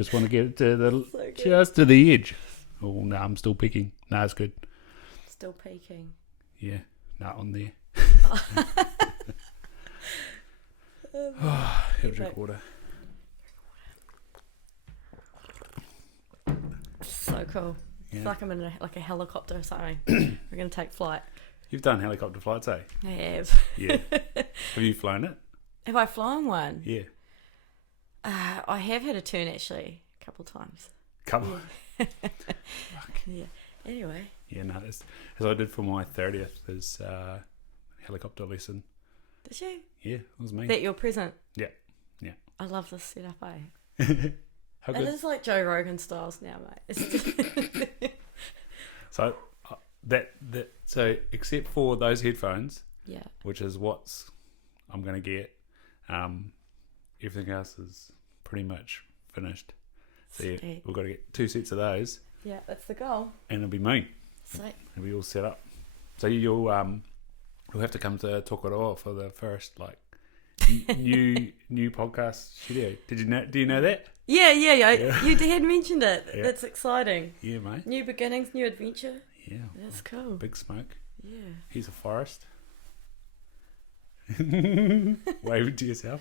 Just want to get it to the So just to the edge. Oh no, I'm still picking. No, it's good. Still peeking. Yeah, not on there. He'll drink water. So cool. Yeah. It's like I'm in a helicopter or something. We're going to take flight. You've done helicopter flights, eh? I have. Yeah. Have you flown it? Have I flown one? Yeah. I have had a turn actually, a couple of times. Couple. Yeah. Anyway. Yeah, no, as I did for my 30th, is helicopter lesson. Did you? Yeah, it was me. That your present? Yeah. I love this setup, eh? How It good? is like Joe Rogan styles now, mate. So so except for those headphones, Yeah. which is what's I'm gonna get, everything else is pretty much finished. So yeah, Sweet. we've got to get 2 sets of those, Yeah, that's the goal. and it'll be me. Sweet. It'll be all set up. So you'll have to come to Tokoroa for the first new podcast studio. Do you know that? Yeah. Yeah. You had mentioned it. Yeah. That's exciting. Yeah, mate. New beginnings, new adventure. Yeah. That's cool. Big Smoke. Yeah. He's a forest. Wave to yourself.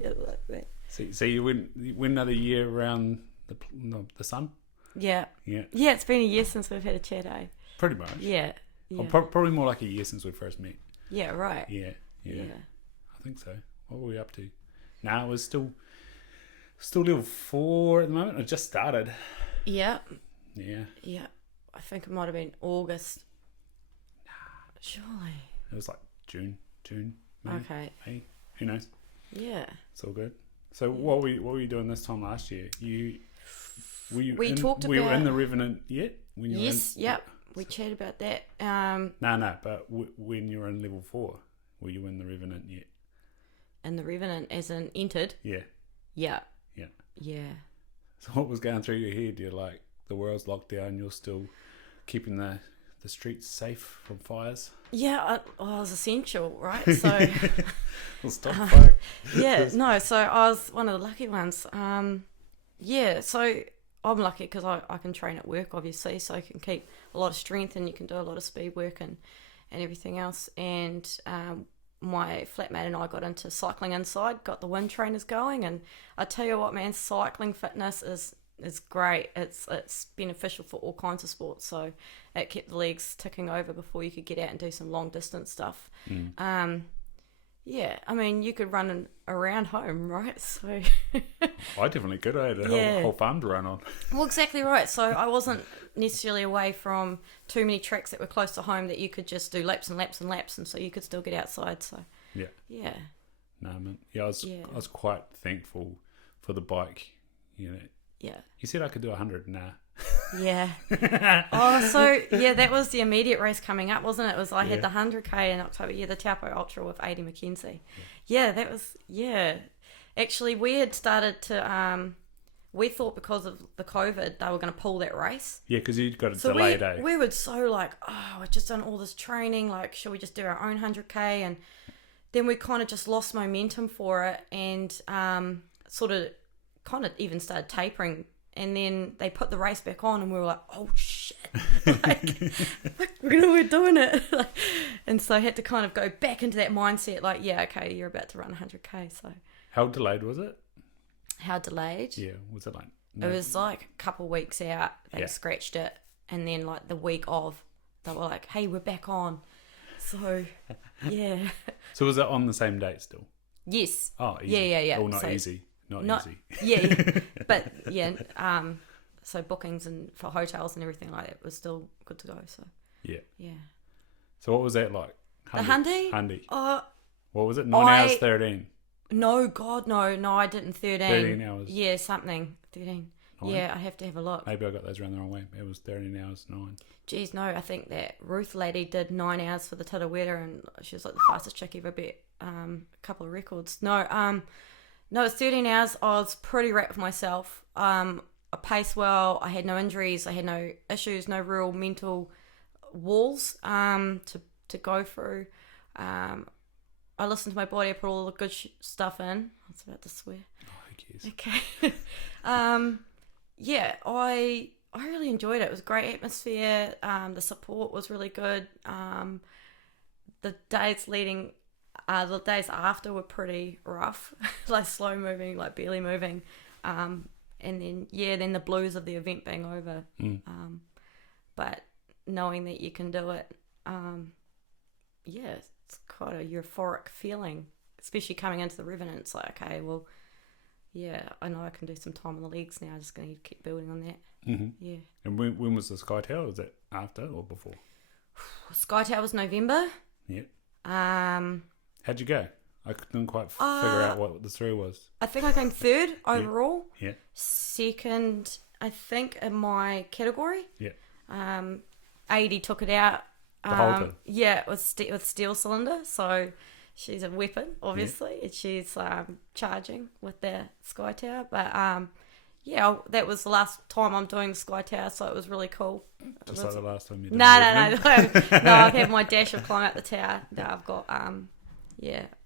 Yeah, like that. So you win another year around the sun. Yeah. Yeah, Yeah, it's been a year since we've had a chat, eh? pretty much. Yeah. Oh, Yeah. probably more like a year since we first met. Yeah, right. Yeah. I think so. What were we up to? No, it was still level 4 at the moment. It just started. Yeah. Yeah. Yeah. I think it might have been August. Surely. It was like June, May. Okay. May. Who knows? Yeah. It's all good. So what were you doing this time last year? Were you in the Revenant yet? When you Yes. Yep. We chatted about that. No. But when you were in level 4, were you in the Revenant yet? And the Revenant as in entered. Yeah. Yeah. Yeah. Yeah. So what was going through your head? You're like, the world's locked down. You're still keeping the streets safe from fires. Yeah. I was essential, right? So. Well, stop fire. Yeah. No. So I was one of the lucky ones. Yeah. So I'm lucky because I can train at work, obviously, so I can keep a lot of strength and you can do a lot of speed work and everything else. And my flatmate and I got into cycling inside, got the wind trainers going, and I tell you what, man, cycling fitness is great. It's beneficial for all kinds of sports. So it kept the legs ticking over before you could get out and do some long distance stuff. Yeah, I mean, you could run around home, right? So I definitely could. I had a whole farm to run on. well, exactly right. So I wasn't necessarily away from too many tracks that were close to home that you could just do laps and laps and laps, and so you could still get outside. So yeah. No, man. Yeah, I was quite thankful for the bike. You know. Yeah. You said I could do 100. Nah. Yeah. That was the immediate race coming up, wasn't it? I had the 100k in October. Yeah, the Taupo Ultra with 80 Mackenzie. Yeah, that was Actually, we had started to we thought because of the COVID they were going to pull that race. Yeah, because you got a delayed day. We were so like, we've just done all this training. Like, should we just do our own 100k? And then we kind of just lost momentum for it, and sort of kind of even started tapering. And then they put the race back on, and we were like, "Oh shit! We're doing it!" And so I had to kind of go back into that mindset, like, "Yeah, okay, you're about to run 100k." So, how delayed was it? How delayed? Yeah, was it like? No. It was like a couple of weeks out. They scratched it, and then like the week of, they were like, "Hey, we're back on." So, yeah. So was it on the same date still? Yes. Oh, easy. Yeah. Oh, not easy. Not easy. Yeah. But yeah, so bookings and for hotels and everything like that was still good to go. So yeah. So what was that like? The Hundy? What was it? 9 hours 13. No, God, no, I did in 13. 13 hours. Yeah, something 13. 9? Yeah, I have to have a look. Maybe I got those around the wrong way. It was 13 hours 9. Geez, no, I think that Ruth lady did 9 hours for the Tirawera, and she was like the fastest chick ever beat a couple of records. No, it's 13 hours. I was pretty wrapped with myself. I paced well. I had no injuries. I had no issues, no real mental walls to go through. I listened to my body. I put all the good stuff in. I was about to swear. Oh, who cares? Okay. yeah, I really enjoyed it. It was a great atmosphere. The support was really good. The days after were pretty rough, like slow moving, like barely moving. And then the blues of the event being over. But knowing that you can do it, it's quite a euphoric feeling, especially coming into the river, and it's like, okay, well, yeah, I know I can do some time on the legs now. I'm just going to keep building on that. Mm-hmm. Yeah. And when was the Sky Tower? Was it after or before? Sky Tower was November. Yeah. How'd you go? I couldn't quite figure out what the thrill was. I think I came third overall. Yeah. Second, I think, in my category. Yeah. 80 took it out. The Halter. Yeah, with steel cylinder. So she's a weapon, obviously. And she's charging with the Sky Tower. But that was the last time I'm doing the Sky Tower, so it was really cool. Just like the last time you did. No. I've had my dash of climb out the tower. No, I've got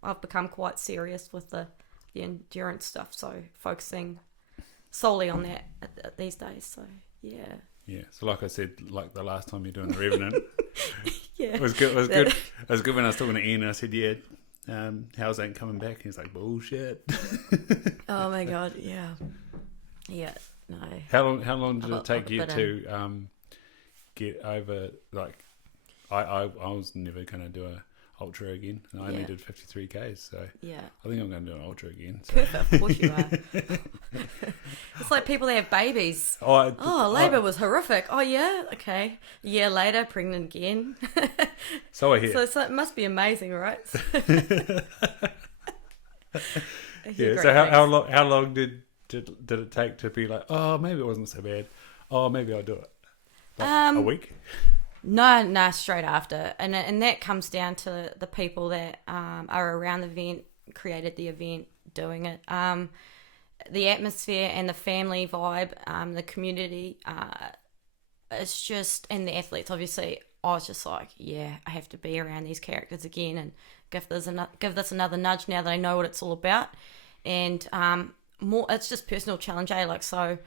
I've become quite serious with the endurance stuff, so focusing solely on that these days. So yeah. Yeah. So like I said, like the last time you're doing the Revenant, yeah, it was good. It was good. It was good when I was talking to Ian and I said, yeah, Helz ain't coming back. And he's like, bullshit. Oh my god, yeah. Yeah, no. How long did it take you to get over, like, I was never going to do a ultra again, and I only did 53Ks, so yeah, I think I'm going to do an ultra again. So. Perfect, of course you are. It's like people that have babies. Labour was horrific. Oh yeah, okay. A year later, pregnant again. So I hear. So it must be amazing, right? Yeah. So how long did it take to be like, oh, maybe it wasn't so bad. Oh, maybe I'll do it. Like a week? No, straight after. And that comes down to the people that are around the event, created the event, doing it. The atmosphere and the family vibe, the community, it's just, and the athletes, obviously, I was just like, yeah, I have to be around these characters again and give this another nudge now that I know what it's all about. And more, it's just personal challenge, like, so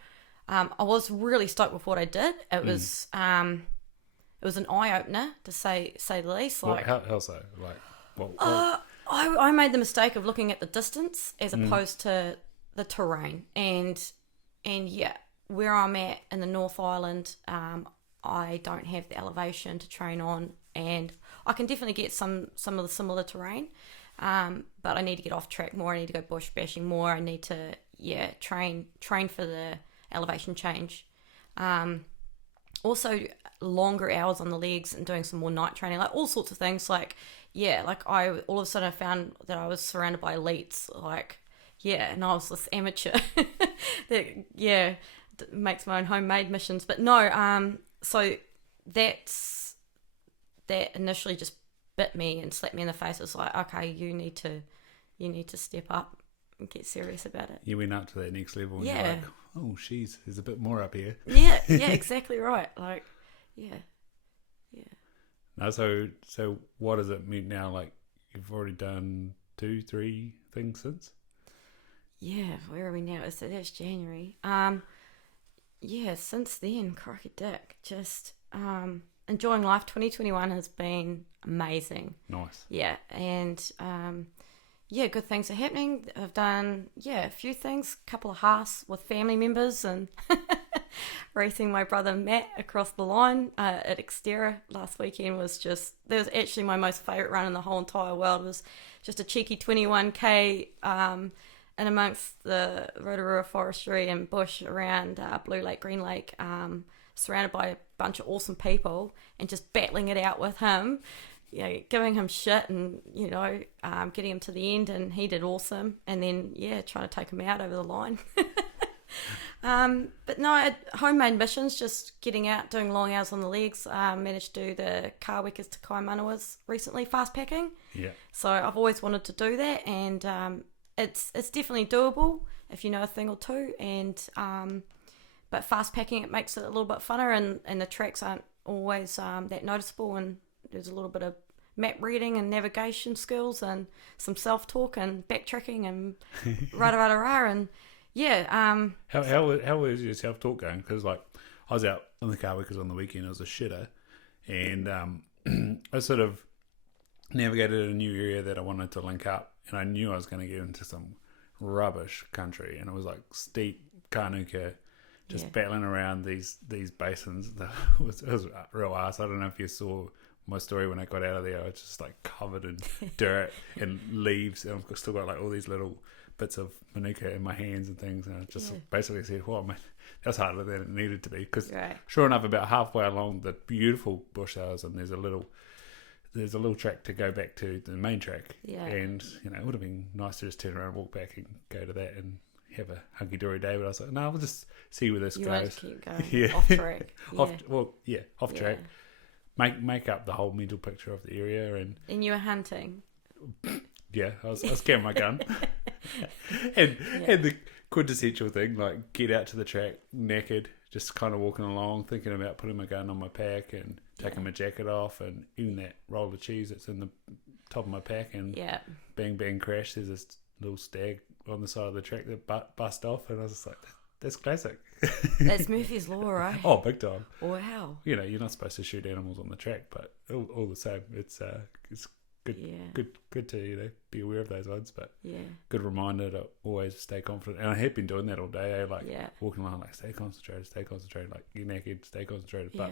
I was really stoked with what I did. It was an eye opener, to say the least. Like, how so? Like, what? I made the mistake of looking at the distance as opposed to the terrain, and yeah, where I'm at in the North Island, I don't have the elevation to train on, and I can definitely get some of the similar terrain. But I need to get off track more. I need to go bush bashing more. I need to, train for the elevation change. Also, longer hours on the legs and doing some more night training, like all sorts of things. Like, I all of a sudden found that I was surrounded by elites. Like, and I was this amateur that, makes my own homemade missions. But no, so that initially just bit me and slapped me in the face. It's like, okay, you need to step up and get serious about it. You went up to that next level and you're like, oh, there's a bit more up here. Yeah, exactly right. Like, yeah. No, so what does it mean now? Like, you've already done 2-3 things since? Yeah, where are we now? So that's January. Since then, crikey dick, just enjoying life. 2021 has been amazing. Nice. Yeah, and good things are happening. I've done a few things, a couple of halves with family members, and racing my brother Matt across the line at Xterra last weekend was actually my most favourite run in the whole entire world. It was just a cheeky 21k in amongst the Rotorua forestry and bush around Blue Lake, Green Lake, surrounded by a bunch of awesome people, and just battling it out with him, giving him shit and, getting him to the end, and he did awesome. And then, trying to take him out over the line. But no, I had homemade missions, just getting out, doing long hours on the legs. Managed to do the Kawekas to Kaimanawas recently, fast packing. Yeah. So I've always wanted to do that, and it's definitely doable if you know a thing or two. And but fast packing, it makes it a little bit funner, and the tracks aren't always that noticeable, and there's a little bit of map reading and navigation skills and some self-talk and backtracking and rah-rah-rah-rah, and How was your self-talk going? Because like I was out on the car workers on the weekend. I was a shitter, and I sort of navigated a new area that I wanted to link up, and I knew I was going to get into some rubbish country, and it was like steep Kānuka, just battling around these basins. It was real arse. I don't know if you saw my story when I got out of there. I was just like covered in dirt and leaves, and I've still got like all these little bits of manuka in my hands and things, and I just basically said, "Well, man, that's harder than it needed to be." Because sure enough, about halfway along the beautiful bush I was in, there's a little track to go back to the main track, and it would have been nice to just turn around, walk back, and go to that and have a hunky-dory day. But I was like, no, we'll just see where this goes. Keep going. Off track. Off track. Make up the whole mental picture of the area, and you were hunting. Yeah, I was carrying my gun, and the quintessential thing, like get out to the track naked, just kind of walking along, thinking about putting my gun on my pack and taking my jacket off, and even that roll of cheese that's in the top of my pack, and bang bang crash. There's this little stag on the side of the track that bust off, and I was just like, that's classic. That's Murphy's Law, right? Oh, big time. Wow. You're not supposed to shoot animals on the track, but all the same, it's good to be aware of those ones, but good reminder to always stay confident. And I have been doing that all day, walking along, like stay concentrated, like you're naked, stay concentrated. But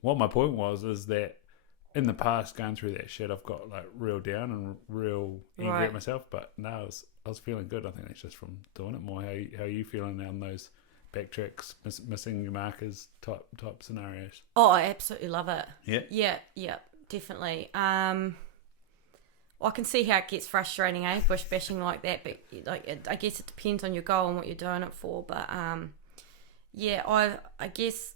what my point was is that in the past, going through that shit, I've got like real down and real angry at myself. But now I was feeling good. I think it's just from doing it more. How are you feeling on those backtracks, missing your markers type scenarios? Oh, I absolutely love it. Yeah, definitely. I can see how it gets frustrating, bush bashing like that. But I guess it depends on your goal and what you're doing it for. But I guess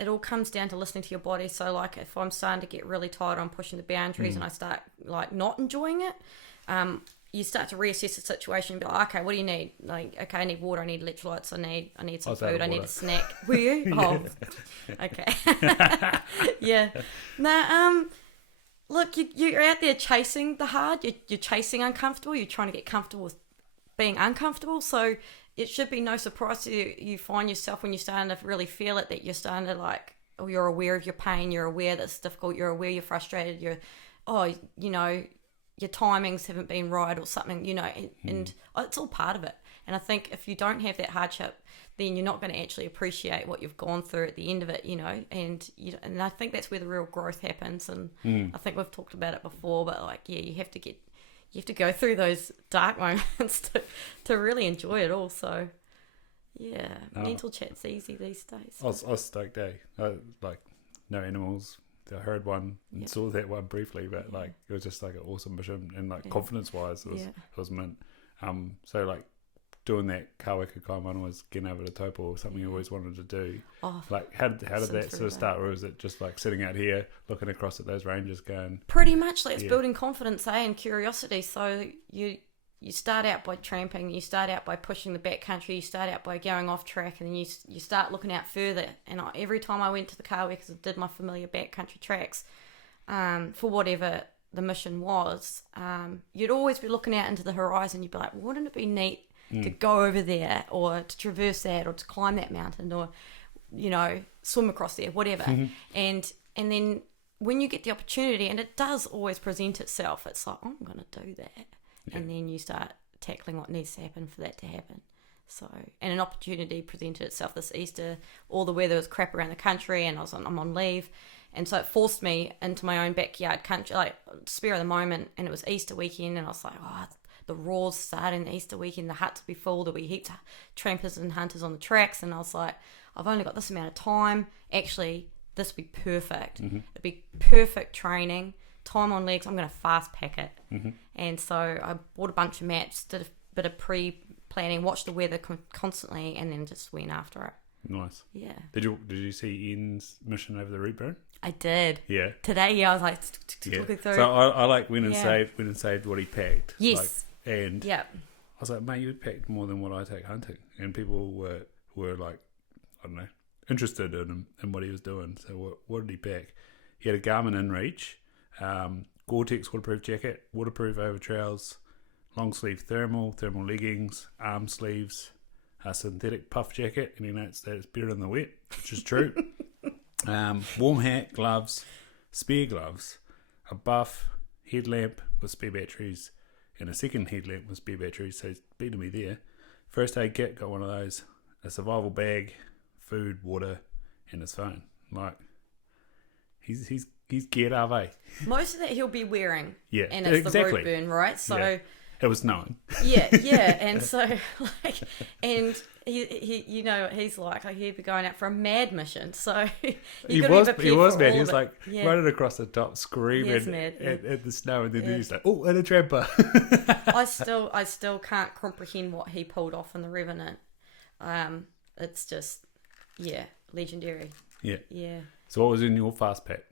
it all comes down to listening to your body. So like if I'm starting to get really tired, I'm pushing the boundaries, and I start like not enjoying it. You start to reassess the situation and be like, okay, what do you need? Like, okay, I need water, I need electrolytes, I need some food, I need a snack. Were you? Oh, okay. Yeah. No, look, you're out there chasing the hard. You're chasing uncomfortable. You're trying to get comfortable with being uncomfortable. So it should be no surprise to you find yourself when you're starting to really feel it, that you're starting to you're aware of your pain. You're aware that it's difficult. You're aware you're frustrated. Your timings haven't been right or something, and it's all part of it. And I think if you don't have that hardship, then you're not going to actually appreciate what you've gone through at the end of it, and I think that's where the real growth happens. And I think we've talked about it before, but you have to go through those dark moments to really enjoy it all. So mental chat's easy these days. I was stoked, no animals. I heard one and saw that one briefly, but it was just like an awesome mission, and confidence wise it was mint. So doing that Kawaka Kai one was getting over to Taupo, or something you always wanted to do. How did that sort of start, or was it just sitting out here looking across at those ranges going? Pretty much it's building confidence and curiosity. So you start out by tramping, you start out by pushing the backcountry, you start out by going off track, and then you start looking out further. And every time I went to the car because I did my familiar backcountry tracks, for whatever the mission was, you'd always be looking out into the horizon. You'd be like, wouldn't it be neat to go over there, or to traverse that, or to climb that mountain, or swim across there, whatever. And then when you get the opportunity, and it does always present itself, it's like, I'm going to do that. And then you start tackling what needs to happen for that to happen. So, and an opportunity presented itself this Easter. All the weather was crap around the country, and I'm on leave, and so it forced me into my own backyard country, spare of the moment. And it was Easter weekend, and I was like, the roars starting the Easter weekend, the huts will be full, there'll be heaps of trampers and hunters on the tracks. And I was like, I've only got this amount of time. Actually, this would be perfect. It'd be perfect training. Time on legs, I'm going to fast pack it. And so I bought a bunch of maps, did a bit of pre-planning, watched the weather constantly, and then just went after it. Nice. Yeah. Did you see Ian's mission over the route burn? I did. Yeah. Today, I was looking through. So I went and saved what he packed. Yes. I was like, mate, you packed more than what I take hunting, and people were like, I don't know, interested in what he was doing. So what did he pack? He had a Garmin InReach. Gore-Tex waterproof jacket, waterproof over trowels, long sleeve thermal leggings, arm sleeves, a synthetic puff jacket, and he notes that it's better than the wet, which is true. Warm hat, gloves, spare gloves, a buff, headlamp with spare batteries, and a second headlamp with spare batteries, so he's beating me there. First aid kit, got one of those, a survival bag, food, water, and his phone. Like, he's geared up, eh? Most of that he'll be wearing. Yeah, and it's exactly. the road burn, right? So yeah. It was known. Yeah, and so like, and he you know, he's like, he'd be going out for a mad mission. So he was mad. He was like running across the top, screaming at the snow, and then he's like, "Oh, and a tramper." I still can't comprehend what he pulled off in the Revenant. It's just legendary. Yeah. So what was in your fast pack?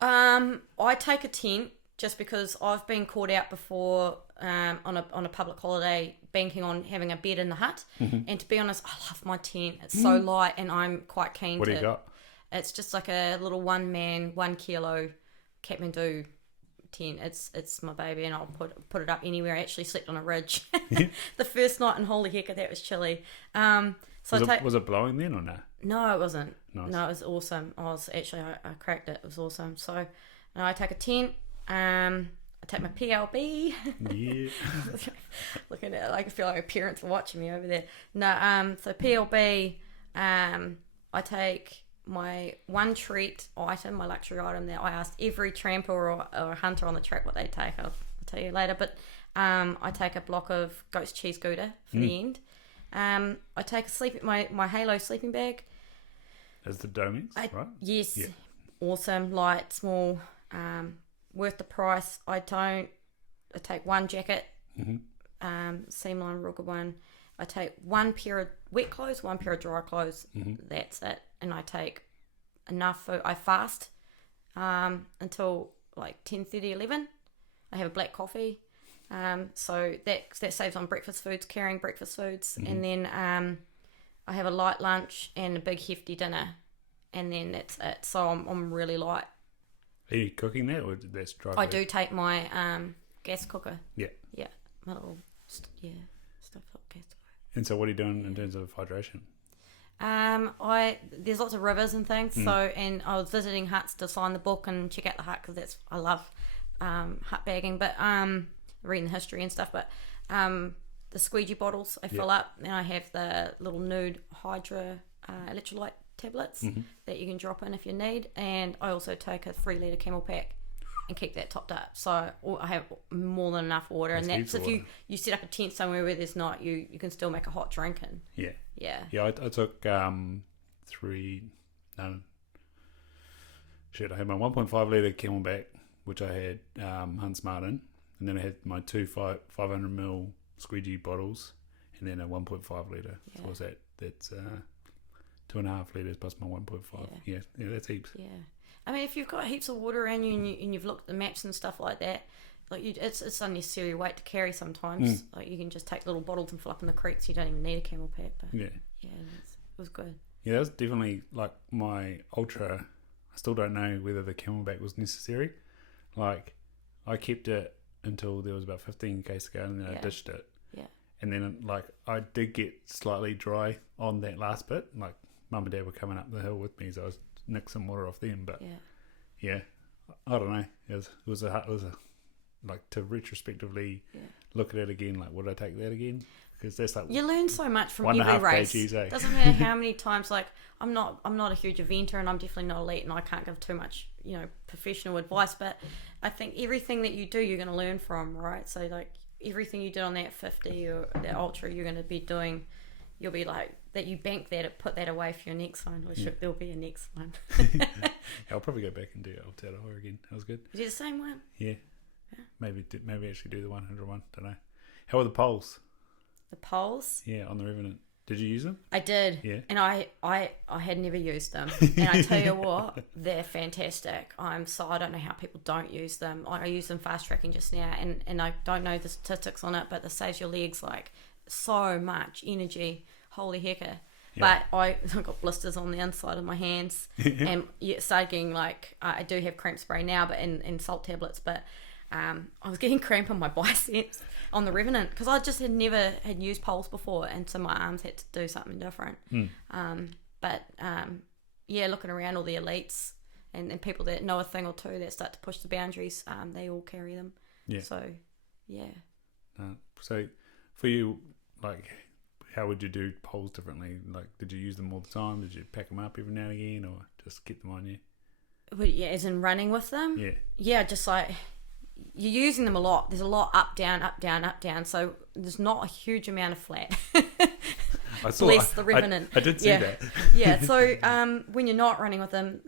I take a tent just because I've been caught out before on a public holiday banking on having a bed in the hut. Mm-hmm. And to be honest, I love my tent. It's so light, and I'm quite keen What do you got? It's just like a little 1 man, 1 kilo Kathmandu tent. It's my baby, and I'll put it up anywhere. I actually slept on a ridge the first night, and holy heck, that was chilly. Was it blowing then or no? No, it wasn't. Nice. No, it was awesome. I cracked it. It was awesome. So I take a tent. I take my PLB. Yeah. Looking at it, like I feel like my parents are watching me over there. No, so PLB. I take my one treat item, my luxury item that I asked every tramper or hunter on the track what they take. I'll tell you later. But I take a block of goat's cheese Gouda for the end. I take my Halo sleeping bag. As the Domex, right? Yes. Yeah. Awesome, light, small, worth the price. I take one jacket, seamline Ruger one. I take one pair of wet clothes, one pair of dry clothes. Mm-hmm. That's it. And I take enough food. I fast until like 10:30, 11. I have a black coffee. So that saves on breakfast foods, carrying breakfast foods. Mm-hmm. And then I have a light lunch and a big hefty dinner. And then that's it. So I'm really light. Are you cooking that, or that's dry? I do take my gas cooker. Yeah. Yeah. My little stuff up gas cooker. And so what are you doing in terms of hydration? There's lots of rivers and things. So, and I was visiting huts to sign the book and check out the hut because I love hut bagging, but reading the history and stuff. But the squeegee bottles I fill up, and I have the little nude Hydra electrolyte tablets that you can drop in if you need. And I also take a 3 litre camel pack and keep that topped up. So I have more than enough water. And that's if you set up a tent somewhere where there's not, you can still make a hot drink. And I took I had my 1.5 litre camelback, which I had Hunt Smart in, and then I had my 500ml squeegee bottles, and then a 1.5 litre. So what's that? That's 2.5 litres plus my 1.5. Yeah, that's heaps. Yeah. I mean, if you've got heaps of water around you and you've looked at the maps and stuff like that, like it's unnecessary weight to carry sometimes. Like you can just take little bottles and fill up in the creeks. You don't even need a camel pack. But it was good. Yeah, that was definitely like my ultra. I still don't know whether the camelback was necessary. Like I kept it until there was about 15 k's to go, and then I ditched it. Yeah. And then like I did get slightly dry on that last bit. Like Mum and Dad were coming up the hill with me, so I was nicked some water off them. But I don't know. It was a like to retrospectively look at it again. Like, would I take that again? Because that's like you learn so much from every race. Kgs, Doesn't matter how many times. Like I'm not a huge eventer, and I'm definitely not elite, and I can't give too much professional advice. But I think everything that you do, you're going to learn from, right? So like everything you did on that 50 or that ultra, you're going to be doing. You'll be like that. You bank that, put that away for your next one. Or there'll be a next one. I'll probably go back and do Aotearoa again. That was good. You do the same one. Yeah. Maybe actually do the 100 one. Don't know. How were the poles? The poles? Yeah, on the Revenant. Did you use them? I did. Yeah. And I had never used them. And I tell you what, they're fantastic. I don't know how people don't use them. I use them fast tracking just now, and I don't know the statistics on it, but it saves your legs like so much energy. Holy hecker. Yeah. But I got blisters on the inside of my hands and started getting like I do have cramp spray now, but and salt tablets, but I was getting cramp in my biceps on the Revenant because I just never had used poles before, and so my arms had to do something different. Looking around all the elites and people that know a thing or two that start to push the boundaries, they all carry them. Yeah. So, yeah. So for you, like, how would you do poles differently? Like, did you use them all the time? Did you pack them up every now and again, or just get them on you? Well, yeah, as in running with them? Yeah. Yeah, just like, you're using them a lot. There's a lot up, down, up, down, up, down. So there's not a huge amount of flat. Bless the Revenant. I did see that. Yeah, so when you're not running with them,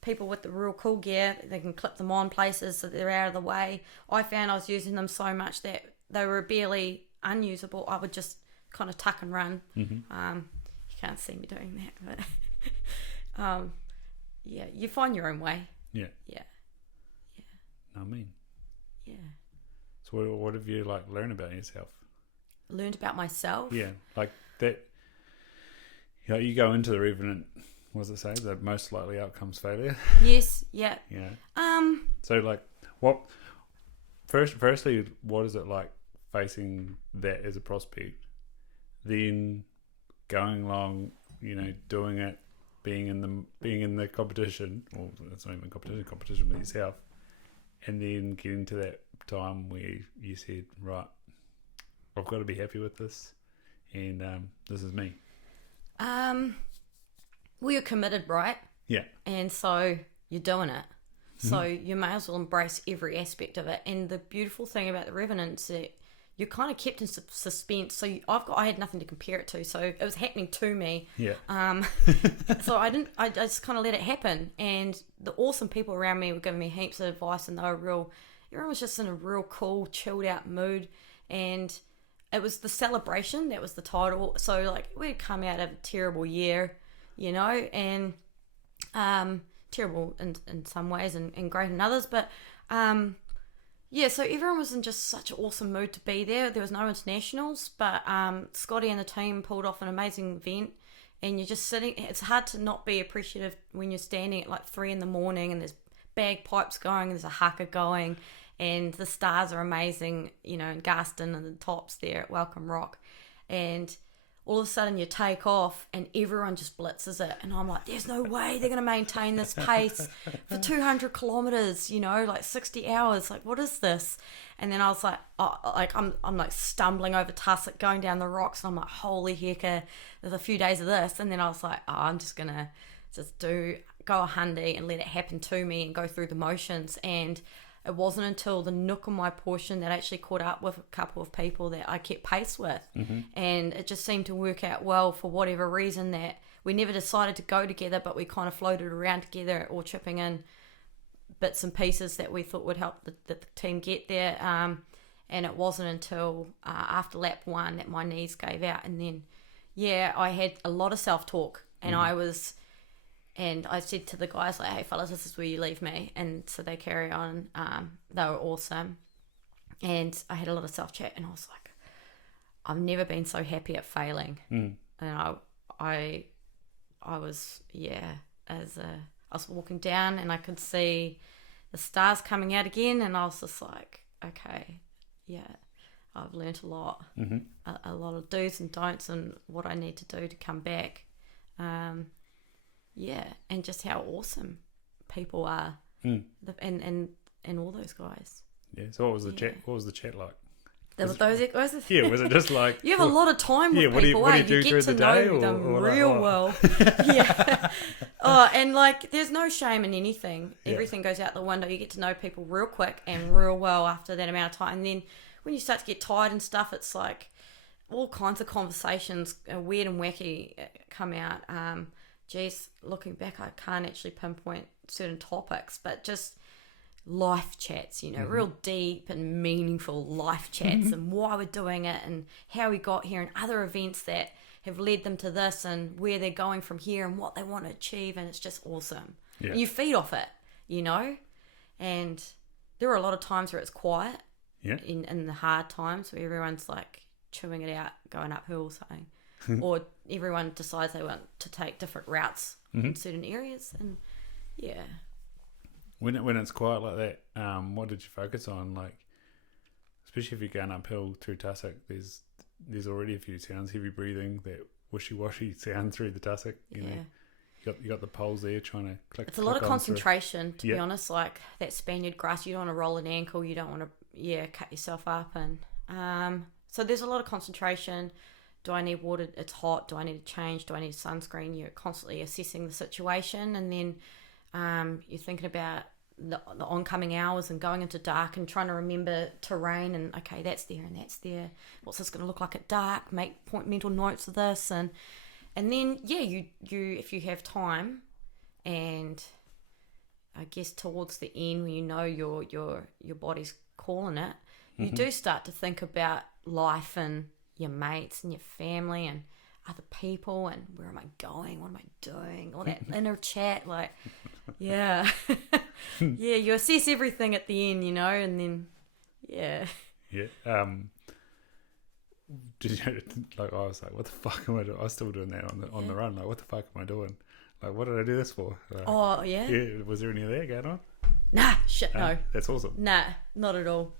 people with the real cool gear, they can clip them on places so they're out of the way. I found I was using them so much that they were barely unusable. I would just kind of tuck and run. You can't see me doing that, but you find your own way. Yeah. So what have you learned about yourself? Learned about myself? Yeah, like that. You go into the Revenant. What does it say? The most likely outcomes failure. Yes. Yeah. Yeah. So what? Firstly, what is it like facing that as a prospect? Then going along, doing it, being in the competition, or it's not even competition with yourself, and then getting to that time where you said, right, I've got to be happy with this, and this is me. Well, you're committed, right? Yeah. And so you're doing it. So you may as well embrace every aspect of it. And the beautiful thing about the Revenant is that you're kind of kept in suspense. So I had nothing to compare it to. So it was happening to me. Yeah. So I just kind of let it happen. And the awesome people around me were giving me heaps of advice, and everyone was just in a real cool, chilled out mood. And it was the celebration, that was the title. So we'd come out of a terrible year, and terrible in some ways and great in others. But so everyone was in just such an awesome mood to be there. There was no internationals, but Scotty and the team pulled off an amazing event, and you're just sitting. It's hard to not be appreciative when you're standing at 3 a.m. and there's bagpipes going, and there's a haka going, and the stars are amazing, in Garston and the tops there at Welcome Rock. And all of a sudden you take off and everyone just blitzes it. And I'm like, there's no way they're going to maintain this pace for 200 kilometres, 60 hours. What is this? And then I was like, I'm stumbling over Tussock, going down the rocks. And I'm like, holy heck, there's a few days of this. And then I was like, I'm just going to go a hundy and let it happen to me and go through the motions. And it wasn't until the nook of my portion that I actually caught up with a couple of people that I kept pace with. And it just seemed to work out well for whatever reason, that we never decided to go together, but we kind of floated around together, or chipping in bits and pieces that we thought would help the team get there. And it wasn't until after lap 1 that my knees gave out. And then, I had a lot of self-talk, and And I said to the guys, hey, fellas, this is where you leave me. And so they carry on. They were awesome. And I had a lot of self-chat, and I was like, I've never been so happy at failing. And I was, I was walking down, and I could see the stars coming out again, and I was just like, okay, I've learnt a lot. A lot of do's and don'ts and what I need to do to come back. And just how awesome people are, and all those guys. Yeah. So what was the chat? What was the chat like? Those guys. Yeah. Was it just like you have a lot of time with people? What do you do get through to the day, know them or real well. Yeah. And there's no shame in anything. Everything goes out the window. You get to know people real quick and real well after that amount of time. And then when you start to get tired and stuff, it's like all kinds of conversations, weird and wacky, come out. Looking back, I can't actually pinpoint certain topics, but just life chats, real deep and meaningful life chats, and why we're doing it, and how we got here, and other events that have led them to this, and where they're going from here, and what they want to achieve. And it's just awesome. And you feed off it, and there are a lot of times where it's quiet, in the hard times, where everyone's chewing it out, going uphill, saying, or everyone decides they want to take different routes in certain areas. And When it's quiet like that, what did you focus on? Like, especially if you're going uphill through tussock, there's already a few sounds, heavy breathing, that wishy-washy sound through the tussock. You know, you got the poles there trying to click. It's a lot of concentration, to be honest. Like that Spaniard grass, you don't want to roll an ankle, you don't want to cut yourself up, and so there's a lot of concentration. Do I need water? It's hot. Do I need to change? Do I need sunscreen? You're constantly assessing the situation, and then you're thinking about the oncoming hours and going into dark and trying to remember terrain and okay, that's there and that's there. What's this going to look like at dark? Make mental notes of this, and then you if you have time, and I guess towards the end when you know your body's calling it, you do start to think about life and your mates and your family and other people and where am I going? What am I doing? All that inner chat, like, yeah. Yeah, you assess everything at the end, you know, and then, yeah. Yeah. Did you, like, I was like, what the fuck am I doing? I was still doing that on the run. Like, what the fuck am I doing? Like, what did I do this for? Like, oh, yeah? Yeah, was there any of that going on? Nah, shit, no. That's awesome. Nah, not at all.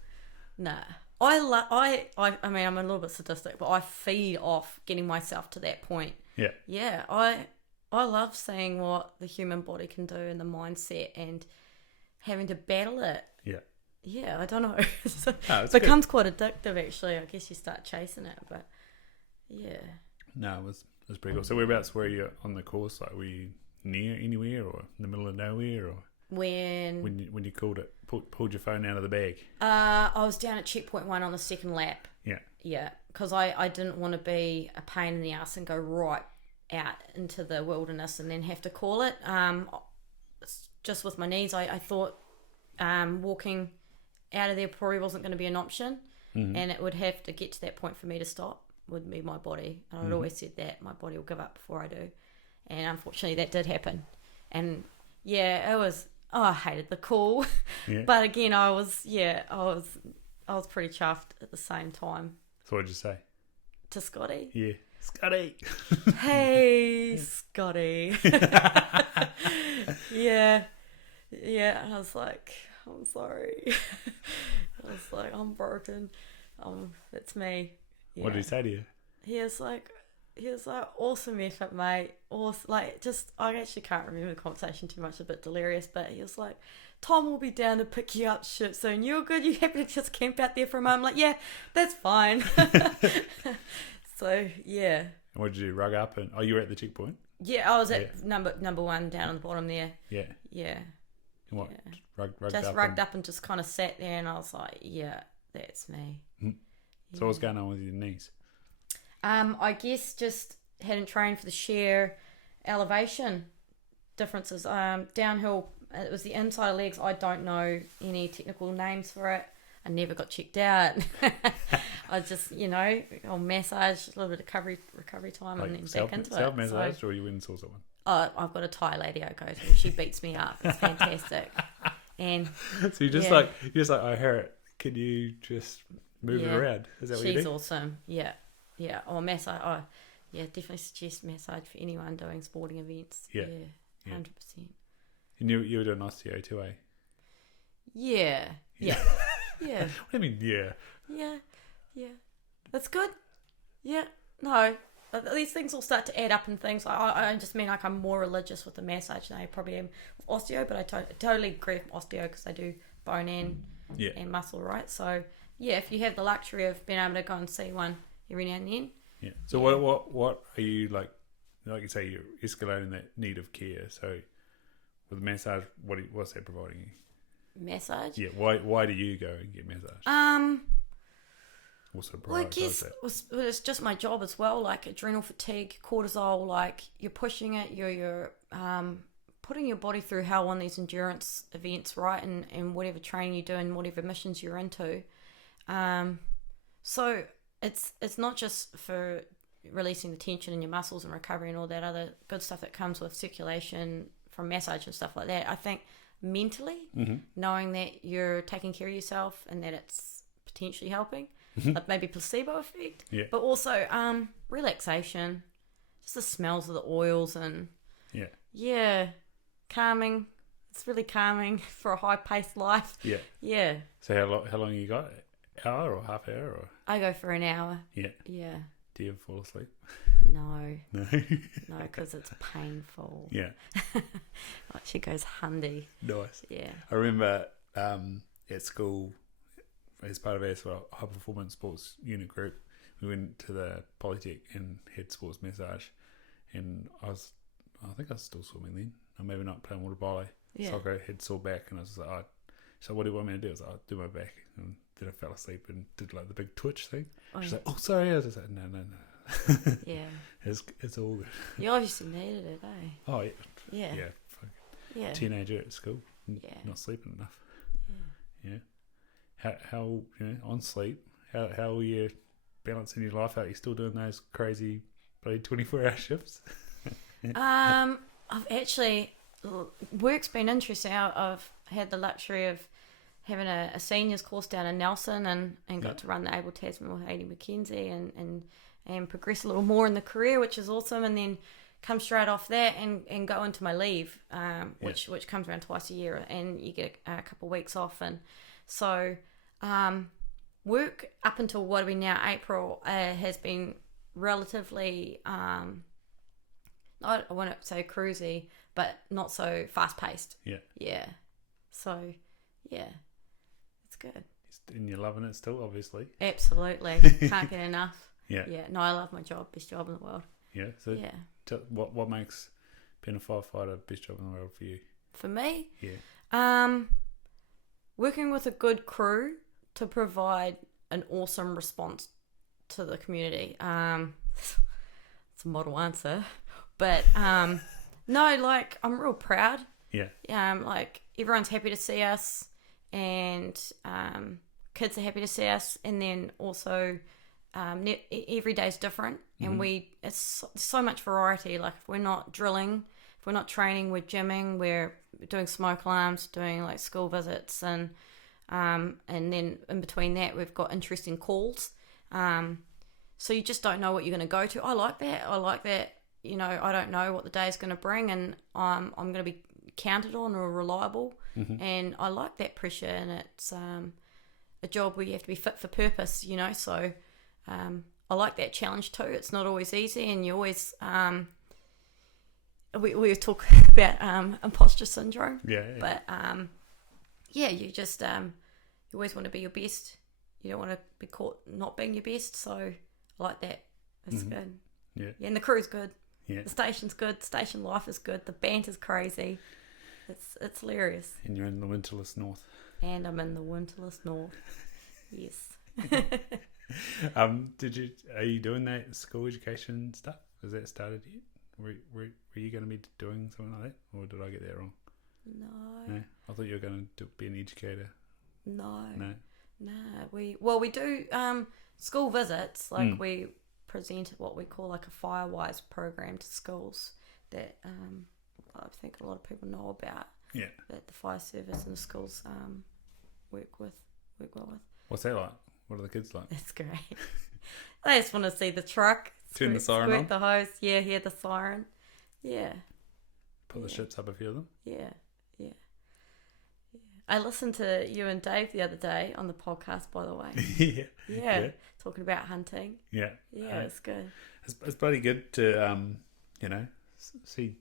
Nah. I mean, I'm a little bit sadistic, but I feed off getting myself to that point. Yeah. Yeah, I love seeing what the human body can do and the mindset and having to battle it. Yeah. Yeah, I don't know. It becomes quite addictive, actually. I guess you start chasing it, but yeah. No, it was pretty cool. So whereabouts were you on the course? Like, were you near anywhere or in the middle of nowhere, or when you called it, pulled your phone out of the bag? I was down at checkpoint 1 on the second lap. Yeah. Yeah, because I didn't want to be a pain in the ass and go right out into the wilderness and then have to call it. Just with my knees, I thought walking out of there probably wasn't going to be an option, and it would have to get to that point for me to stop. Would be my body, and I'd always said that my body will give up before I do, and unfortunately that did happen. And yeah, it was. Oh, I hated the call, but again, I was pretty chuffed at the same time. So what did you say to Scotty? Yeah, Scotty. Hey, Scotty. Yeah. And I was like, I'm sorry. I was like, I'm broken. It's me. Yeah. What did he say to you? He was like, awesome effort, mate. Awesome. Like, just, I actually can't remember the conversation too much, a bit delirious, but he was like, Tom will be down to pick you up shit soon. You're good? You happy to just camp out there for a moment? I'm like, yeah, that's fine. So, yeah. And what did you do, rug up? You were at the checkpoint? Yeah, I was at number 1 down on the bottom there. Yeah. Yeah. And what? Yeah. Rugged up and just kind of sat there, and I was like, yeah, that's me. So Yeah. what's going on with your knees? I guess just hadn't trained for the sheer elevation differences. Downhill, it was the inside of legs. I don't know any technical names for it. I never got checked out. I just, I'll massage, a little bit of recovery time, like, and then back into it. Self-massage, or you went and saw someone? I've got a Thai lady I go to. She beats me up. It's fantastic. And so you're just like, I hear it. Can you just move it around? Is that what you do? She's awesome. Yeah. Yeah. Or massage. Definitely suggest massage for anyone doing sporting events. Yeah. 100%. And you were doing osteo too, eh? Yeah. Yeah. Yeah. What do you mean, yeah? Yeah. Yeah. That's good. Yeah. No. These things will start to add up and things. I just mean like I'm more religious with the massage than I probably am with osteo, but I totally agree with osteo because they do bone and muscle, right? So, yeah, if you have the luxury of being able to go and see one every now and then. Yeah. So what are you like you say, you're escalating that need of care. So with massage, what's that providing you? Massage? Yeah. Why do you go and get massage? Well, I guess it's just my job as well, like adrenal fatigue, cortisol, like you're pushing it, you're putting your body through hell on these endurance events, right? And whatever training you do and whatever missions you're into. So it's not just for releasing the tension in your muscles and recovery and all that other good stuff that comes with circulation from massage and stuff like that. I think mentally, knowing that you're taking care of yourself and that it's potentially helping, like maybe placebo effect, but also relaxation, just the smells of the oils and calming. It's really calming for a high-paced life. Yeah. Yeah. So how long you got? Hour or half hour? Or? I go for an hour. Yeah. Yeah. Do you ever fall asleep? No. No. No, because it's painful. Yeah. She goes handy. Nice. Yeah. I remember at school, as part of our high performance sports unit group, we went to the Polytech and had sports massage, and I think I was still swimming then. Or maybe not, playing water polo. Yeah. So I had sore back, and I was like, so what do you want me to do? I was like, I'll do my back, and then I fell asleep and did like the big twitch thing. She's like, oh sorry. I was just like, no. Yeah. It's all good. You obviously needed it, eh? Oh yeah. Yeah. Yeah. Yeah. Teenager at school, not sleeping enough. Yeah. How on sleep? How are you balancing your life out? Are you still doing those crazy bloody 24-hour shifts? I've actually, work's been interesting. I've had the luxury of having a seniors course down in Nelson and got to run the Able Tasman with Hayley McKenzie and progress a little more in the career, which is awesome. And then come straight off that and go into my leave, which comes around twice a year, and you get a couple of weeks off. And so work up until what are we now, April, has been relatively, I wouldn't say cruisy, but not so fast paced. Yeah. Yeah. So, yeah, it's good. And you're loving it still, obviously. Absolutely. Can't get enough. Yeah. Yeah. No, I love my job. Best job in the world. Yeah. So what makes being a firefighter best job in the world for you? For me? Yeah. Working with a good crew to provide an awesome response to the community. It's a model answer. But no, like I'm real proud. Yeah. Like everyone's happy to see us, and kids are happy to see us, and then also every day's different, and it's so much variety. Like if we're not drilling, if we're not training, we're gymming, we're doing smoke alarms, doing like school visits, and then in between that we've got interesting calls. So you just don't know what you're going to go to. I like that. You know, I don't know what the day is going to bring, and I'm going to be counted on or reliable. And I like that pressure, and it's a job where you have to be fit for purpose, you know. So I like that challenge too. It's not always easy, and you always we talk about imposter syndrome. But you just you always want to be your best. You don't want to be caught not being your best. So I like that. It's good. Yeah, and the crew's good. Yeah. The station's good. Station life is good. The band is crazy. It's hilarious. And you're in the winterless north. And I'm in the winterless north. Yes. Are you doing that school education stuff? Has that started yet? Were you going to be doing something like that, or did I get that wrong? No. I thought you were going to be an educator. No. We do school visits. Like we present what we call like a Firewise program to schools that I think a lot of people know about. Yeah. That the fire service and the schools work well with. What's that like? What are the kids like? It's great. They just want to see the truck. Turn the siren on. The hose. Yeah, hear the siren. Yeah. Put the ships up a few of them. Yeah. I listened to you and Dave the other day on the podcast, by the way. Yeah. Talking about hunting. Yeah. Yeah, it's good. It's bloody good to, see,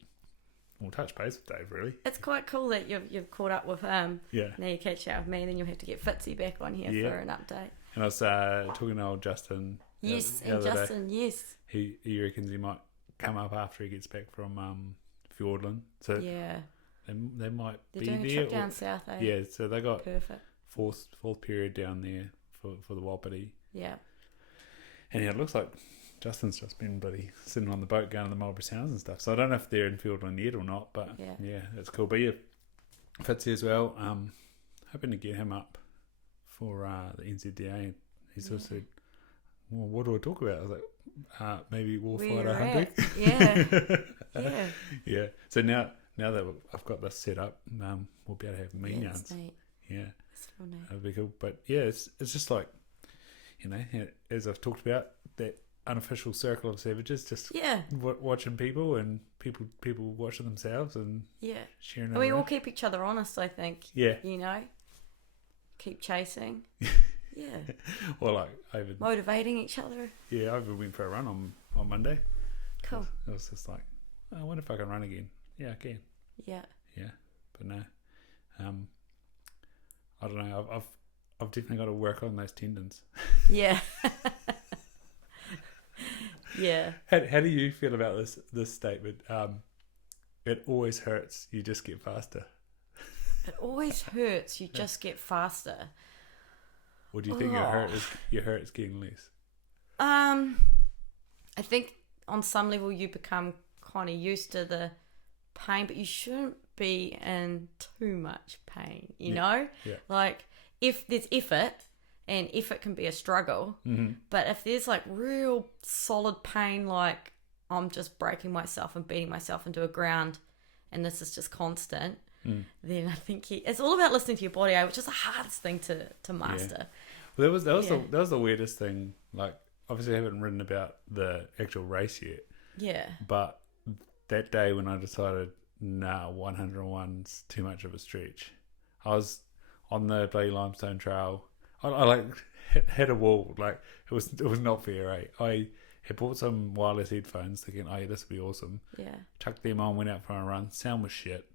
touch base with Dave, really. It's quite cool that you've caught up with him. Yeah. Now you catch up with me, then you'll have to get Fitzy back on here for an update. And I was talking to old Justin. Yes, the other Justin, day. yes. He reckons he might come up after he gets back from Fiordland. So yeah. They might They're be doing there. a trip down south, eh? Yeah, so they got perfect fourth period down there for the Wapiti. Yeah. And it looks like Justin's just been bloody sitting on the boat going to the Marlborough Sounds and stuff. So I don't know if they're in Fiordland yet or not, but yeah, it's cool. But yeah, Fitzy as well. Hoping to get him up for the NZDA. He sort of said, well, what do I talk about? I was like, maybe warfighter hunting. Yeah. Yeah. So now that I've got this set up, we'll be able to have mean yarns. Yeah. That's real neat. That'd be cool. But yeah, it's just like, as I've talked about, that unofficial circle of savages, just Yeah. watching people and people watching themselves and Yeah. sharing. And we all keep each other honest, I think. Yeah. You know? Keep chasing. Yeah. Well, like over Motivating each other. Yeah, I went for a run on Monday. Cool. It was just like, I wonder if I can run again. Yeah, I can. Yeah. Yeah, but no. I don't know. I've definitely got to work on those tendons. Yeah. Yeah. How do you feel about this statement? It always hurts. You just get faster. It always hurts. You just get faster. Or do you think your hurt is getting less? I think on some level you become kind of used to the pain, but you shouldn't be in too much pain, you know? Yeah. Like, if there's effort, and effort can be a struggle, but if there's like real solid pain, like I'm just breaking myself and beating myself into a ground, and this is just constant, then I think it's all about listening to your body, which is the hardest thing to master. Yeah. Well, that was the weirdest thing. Like, obviously I haven't written about the actual race yet. Yeah. But that day when I decided, 101's too much of a stretch, I was on the bloody limestone trail. I like hit a wall. Like, it was not fair, eh? I had bought some wireless headphones thinking, oh yeah, this would be awesome. Yeah. Chucked them on, went out for a run. Sound was shit.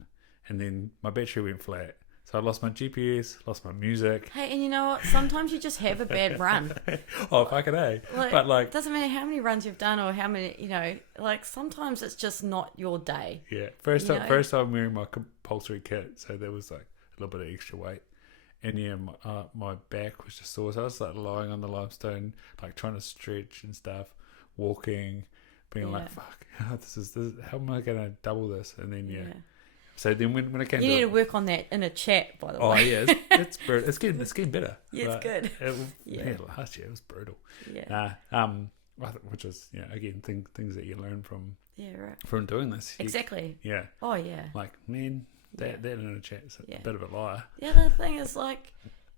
And then my battery went flat. So I lost my GPS, lost my music. Hey, and you know what? Sometimes you just have a bad run. Oh, fucking A. But like, it doesn't matter how many runs you've done or how many, like sometimes it's just not your day. Yeah. First time wearing my compulsory kit, so there was like a little bit of extra weight. And yeah, my back was just sore. So I was like lying on the limestone, like trying to stretch and stuff, walking, being like, fuck, this is how am I going to double this? And then, yeah. So then when it came you need to work on that in a chat, by the way. Oh yeah, it's brutal. It's getting better. Yeah, it's good. Last year it was brutal. Yeah. Which is again things that you learn from right from doing this. Exactly. Yeah. Oh yeah. Like, man, that in a chat is a bit of a liar. The other thing is, like,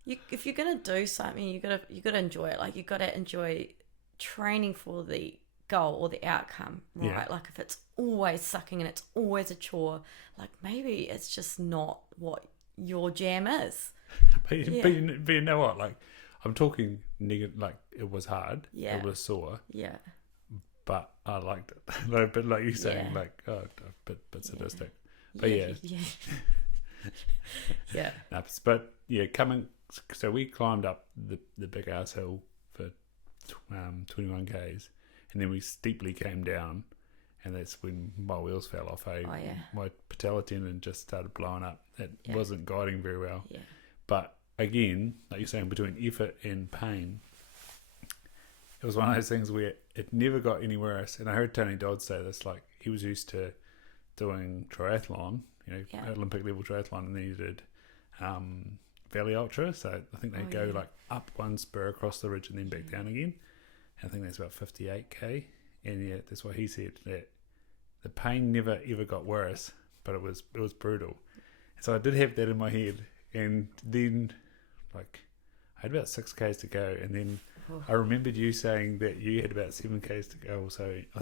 if you're gonna do something, you gotta enjoy it. Like, you gotta enjoy training for the goal or the outcome, right? Yeah. Like, if it's always sucking and it's always a chore, like, maybe it's just not what your jam is. But you know what? Like, I'm talking negative. Like, it was hard. Yeah. It was sore. Yeah. But I liked it. But like you saying, like, a bit sadistic. But yeah. Yeah. But yeah, so we climbed up the big ass hill for 21 k's, and then we steeply came down, and that's when my wheels fell off. My patella tendon just started blowing up. It wasn't guiding very well. Yeah. But again, like you're saying, between effort and pain, it was one of those things where it never got any worse. And I heard Tony Dodd say this, like, he was used to doing triathlon, Olympic level triathlon, and then he did Valley Ultra. So I think they go like up one spur across the ridge and then back down again. And I think that's about 58k. And yeah, that's what he said, that the pain never ever got worse, but it was brutal. So I did have that in my head, and then like I had about 6k's to go, and then I remembered you saying that you had about 7k's to go, or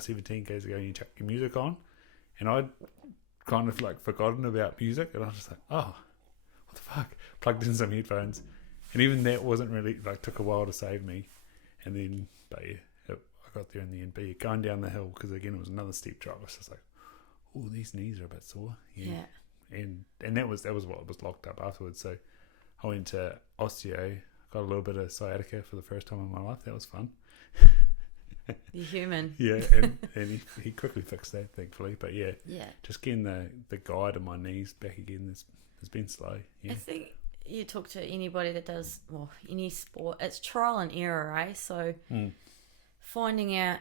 17k's to go, and you chucked your music on, and I'd kind of like forgotten about music, and I was just like, oh, what the fuck? Plugged in some headphones, and even that wasn't really, like, took a while to save me, and then, but yeah, I got there in the end. But yeah, going down the hill, because again it was another steep drop, I was just like, oh, these knees are a bit sore. Yeah. And that was what was locked up afterwards. So I went to osteo, got a little bit of sciatica for the first time in my life. That was fun. You're human. Yeah, and he quickly fixed that, thankfully. But yeah, just getting the guide of my knees back again has been slow. Yeah. I think you talk to anybody that does any sport, it's trial and error, eh? So finding out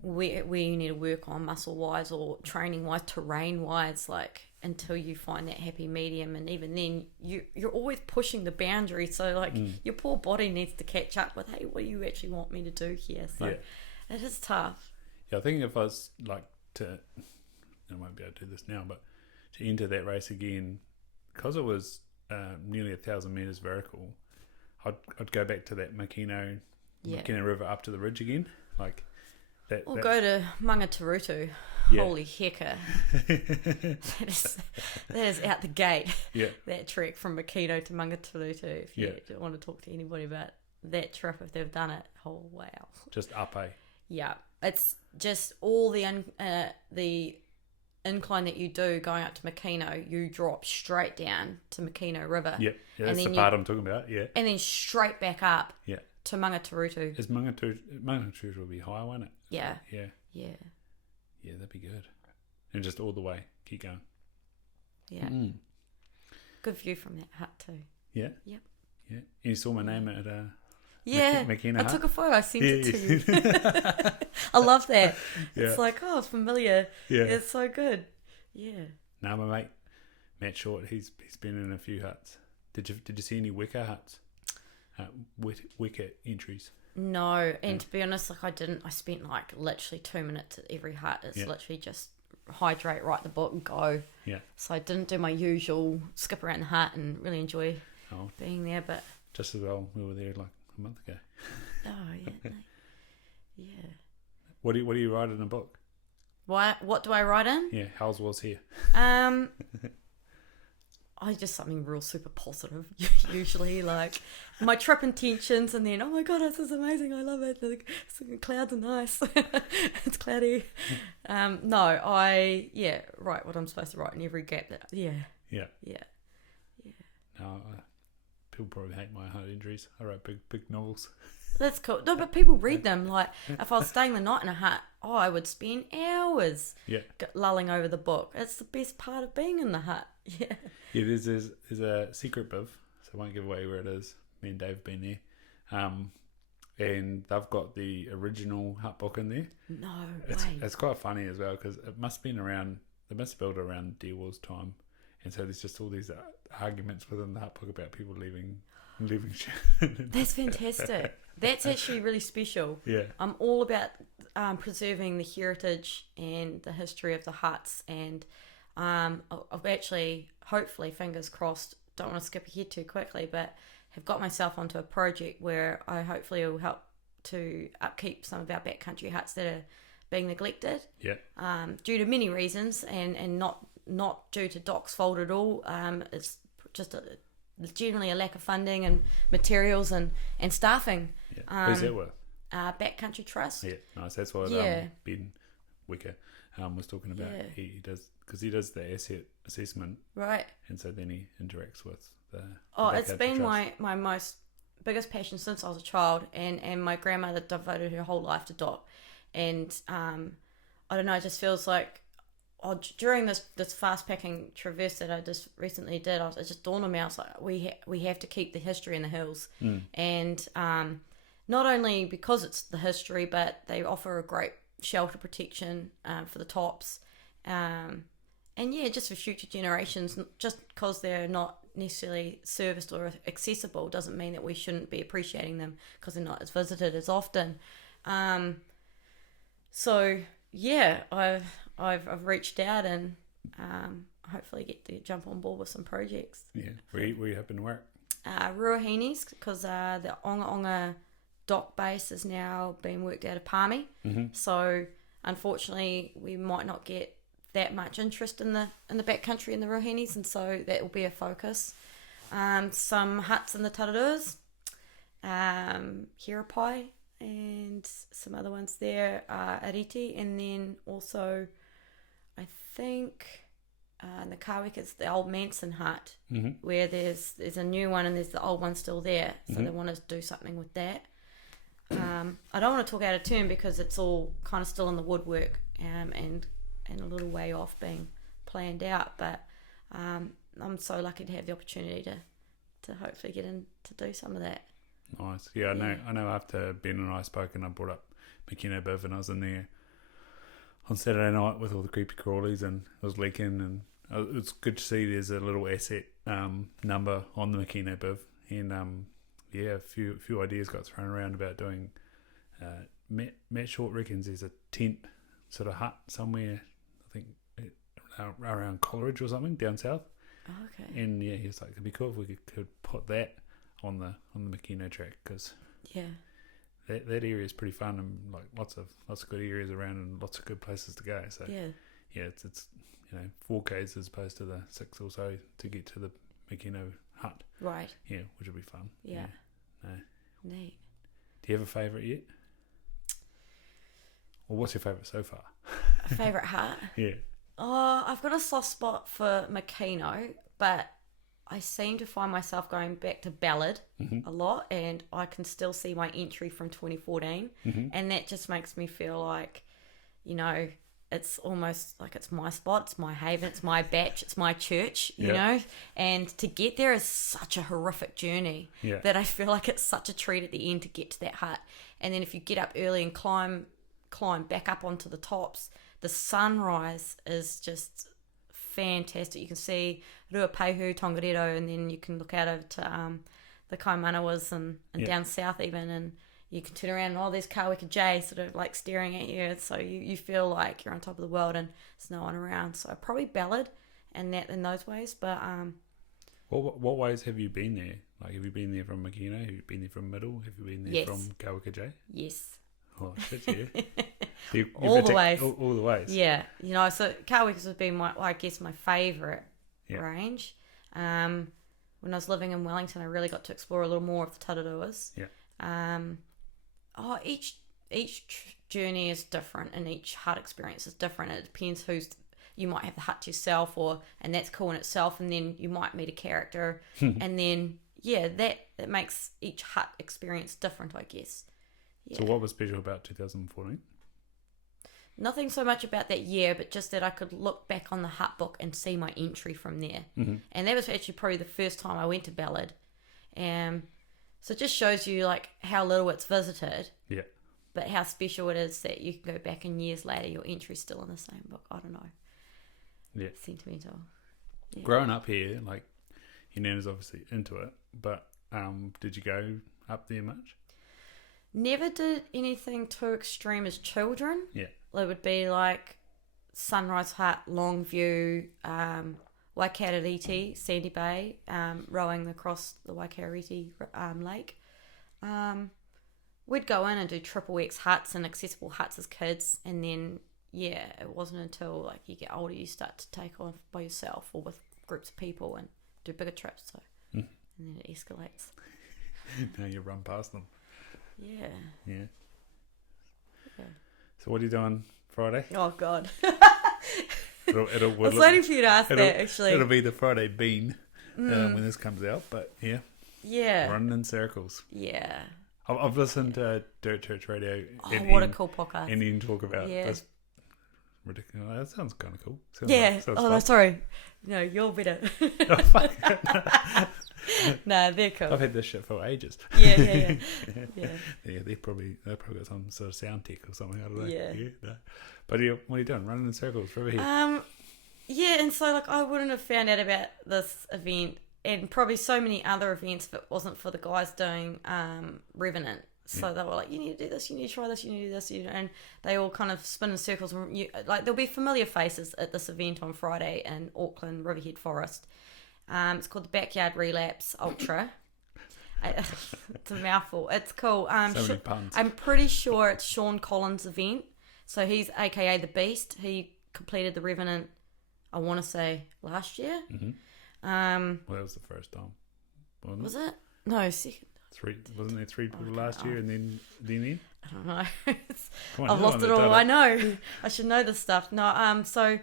where you need to work on muscle wise or training wise, terrain wise, like, until you find that happy medium. And even then you're always pushing the boundary, so like your poor body needs to catch up with, hey, what do you actually want me to do here? So it is tough. I think if I was like I won't be able to do this now, but to enter that race again, because it was nearly 1,000 meters vertical, I'd go back to that Makino River up to the ridge again. Like, Or go to Mangatarutu. Yeah. Holy hecker. that is out the gate. Yeah. That trek from Makino to Mangatarutu. If you want to talk to anybody about that trip, if they've done it, oh wow. Just up, eh? Yeah. It's just all the incline that you do going up to Makino, you drop straight down to Makino River. Yeah, that's the part I'm talking about, yeah. And then straight back up to Mangatarutu. Is Mangatarutu will be higher, won't it? Yeah. Yeah. Yeah. Yeah, that'd be good. And just all the way, keep going. Yeah. Good view from that hut too. Yeah? Yep. Yeah. And you saw my name at I Makino hut? took a photo. I sent it to you. I love that. Yeah. It's like, oh, it's familiar. Yeah. It's so good. Yeah. Now my mate Matt Short, he's been in a few huts. Did you see any wicker huts? Wicker entries? No, and to be honest, like I didn't. I spent like literally 2 minutes at every hut. It's literally just hydrate, write the book, and go. Yeah. So I didn't do my usual skip around the hut and really enjoy being there. But just as well, we were there like a month ago. Oh yeah, yeah. What do you write in a book? What do I write in? Yeah, Helz was here. I just something real super positive usually, like my trip intentions, and then oh my god, this is amazing, I love it. The clouds are nice. It's cloudy. No, I write what I'm supposed to write in every gap. Yeah. No, people probably hate my hut entries. I write big novels. That's cool. No, but people read them. Like if I was staying the night in a hut, I would spend hours lulling over the book. It's the best part of being in the hut. Yeah. Yeah, there's a secret biv, so I won't give away where it is. Me and Dave have been there. And they've got the original hut book in there. No way. It's quite funny as well, because it must have been around, they must have built it around Deer Wars time. And so there's just all these arguments within the hut book about people leaving shit. That's fantastic. That's actually really special. Yeah. I'm all about preserving the heritage and the history of the huts, and I've actually, hopefully, fingers crossed, don't want to skip ahead too quickly, but have got myself onto a project where I hopefully will help to upkeep some of our backcountry huts that are being neglected. Yeah. Due to many reasons, and not due to Doc's fault at all. It's just generally a lack of funding and materials and staffing. Yeah. Who's that with? Backcountry Trust. Yeah, nice. That's what Ben Wicker was talking about. Yeah. He does, because he does the asset assessment, right? And so then he interacts with the it's been trust. my most biggest passion since I was a child, and my grandmother devoted her whole life to Doc, and I don't know, it just feels like during this fast packing traverse that I just recently did, it just dawned on me. I was like, we have to keep the history in the hills, and not only because it's the history, but they offer a great shelter protection for the tops, and just for future generations. Just because they're not necessarily serviced or accessible doesn't mean that we shouldn't be appreciating them because they're not as visited as often. So yeah, I've reached out and hopefully get to jump on board with some projects. Yeah, where you hoping to work? Ruahinis, because the Onga dock base is now being worked out of Palmy. Mm-hmm. So unfortunately, we might not get that much interest in the backcountry in the Ruahinis, and so that will be a focus. Some huts in the Tararuas, Hirapai, and some other ones there, Ariti, and then also I think in the Kawik it's the old Manson hut, where there's a new one and there's the old one still there, so they want to do something with that. I don't want to talk out of turn because it's all kind of still in the woodwork and a little way off being planned out, but I'm so lucky to have the opportunity to hopefully get in to do some of that. Nice. Yeah, I know after Ben and I spoke and I brought up Makino Biv and I was in there on Saturday night with all the creepy crawlies and it was leaking, and it was good to see there's a little asset number on the Makino Biv, and a few ideas got thrown around about doing Matt Short reckons there's a tent sort of hut somewhere, I think around Coleridge or something down south. Oh, okay. And yeah, he was like, it'd be cool if we could put that on the Makino track, because that area is pretty fun, and like lots of good areas around and lots of good places to go. So yeah, it's 4Ks as opposed to the 6 or so to get to the Makino hut. Right. Yeah, which will be fun. Yeah. No. Neat. Do you have a favourite yet? Or what's your favourite so far? A favourite hut? Yeah. Oh, I've got a soft spot for Makino, but I seem to find myself going back to Ballard a lot, and I can still see my entry from 2014, and that just makes me feel like, it's almost like it's my spot, it's my haven, it's my batch, it's my church, you know? And to get there is such a horrific journey that I feel like it's such a treat at the end to get to that hut. And then if you get up early and climb back up onto the tops, the sunrise is just fantastic. You can see Ruapehu, Tongariro, and then you can look out over to the Kaimanawas and down south even, and you can turn around and there's Kawika J sort of like staring at you, so you feel like you're on top of the world and there's no one around. So probably Ballard and that in those ways. But what ways have you been there? Like, have you been there from Makino? Have you been there from Middle? Have you been there from Kawika J? Yes. Oh, shit, yeah. All the ways. All the ways. Yeah. So Kawika's has been my favourite range. When I was living in Wellington, I really got to explore a little more of the Tararuas. Yeah. Each journey is different, and each hut experience is different. It depends you might have the hut to yourself, and that's cool in itself, and then you might meet a character, and then that makes each hut experience different, I guess. Yeah. So what was special about 2014? Nothing so much about that year, but just that I could look back on the hut book and see my entry from there. And that was actually probably the first time I went to Ballard. So it just shows you like how little it's visited. Yeah. But how special it is that you can go back and years later your entry's still in the same book. I don't know. Yeah. Sentimental. Yeah. Growing up here, like your nana's obviously into it, but did you go up there much? Never did anything too extreme as children. Yeah. It would be like Sunrise Hut, Longview, Waikarariti, Sandy Bay, rowing across the Waikarariti lake. We'd go in and do triple X huts and accessible huts as kids, and then it wasn't until like you get older you start to take off by yourself or with groups of people and do bigger trips. So and then it escalates. Now you run past them. Yeah. So what are you doing Friday? Oh God. I was waiting for you to ask that, actually. It'll be the Friday bean when this comes out, but running in circles. Yeah. I've listened to Dirt Church Radio. What a cool podcast. And you talk about this ridiculous. That sounds kind of cool. Sounds no, sorry. No, you're better. Oh, fuck. Nah, they're cool. I've had this shit for ages. Yeah. They've probably got some sort of sound tech or something. I don't know. Yeah. No. But what are you doing? Running in circles forever here? And so like I wouldn't have found out about this event and probably so many other events if it wasn't for the guys doing Revenant. So they were like, you need to do this, you need to try this, you need to do this, and they all kind of spin in circles. Like there'll be familiar faces at this event on Friday in Auckland Riverhead Forest. It's called the Backyard Relapse Ultra. It's a mouthful. It's cool. So many puns. I'm pretty sure it's Sean Collins' event. So he's AKA the Beast. He completed the Revenant, I want to say, last year. Well, that was the first time, wasn't it? Was it? No, second. Wasn't there 3 people last year and then? I don't know. I've lost it all. I know. I should know this stuff. No. So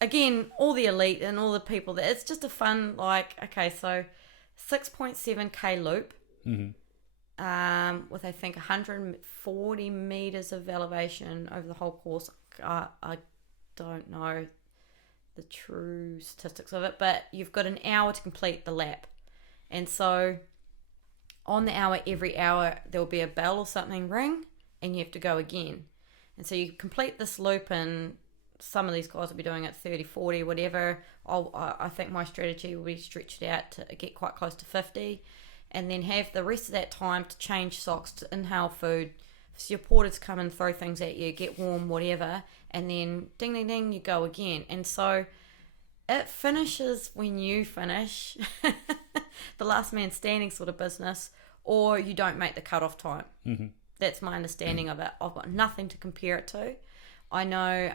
again, all the elite and all the people there. It's just a fun, like, okay, so 6.7k loop. With I think 140 meters of elevation over the whole course. I don't know the true statistics of it, but you've got an hour to complete the lap, and so on the hour, every hour there'll be a bell or something ring, and you have to go again. And so you complete this loop, and some of these guys will be doing it 30, 40, whatever. I think my strategy will be stretched out to get quite close to 50, and then have the rest of that time to change socks, to inhale food, so your porters come and throw things at you, get warm, whatever, and then ding, ding, ding, you go again. And so it finishes when you finish, the last man standing sort of business, or you don't make the cut-off time. that's my understanding of it. I've got nothing to compare it to. I know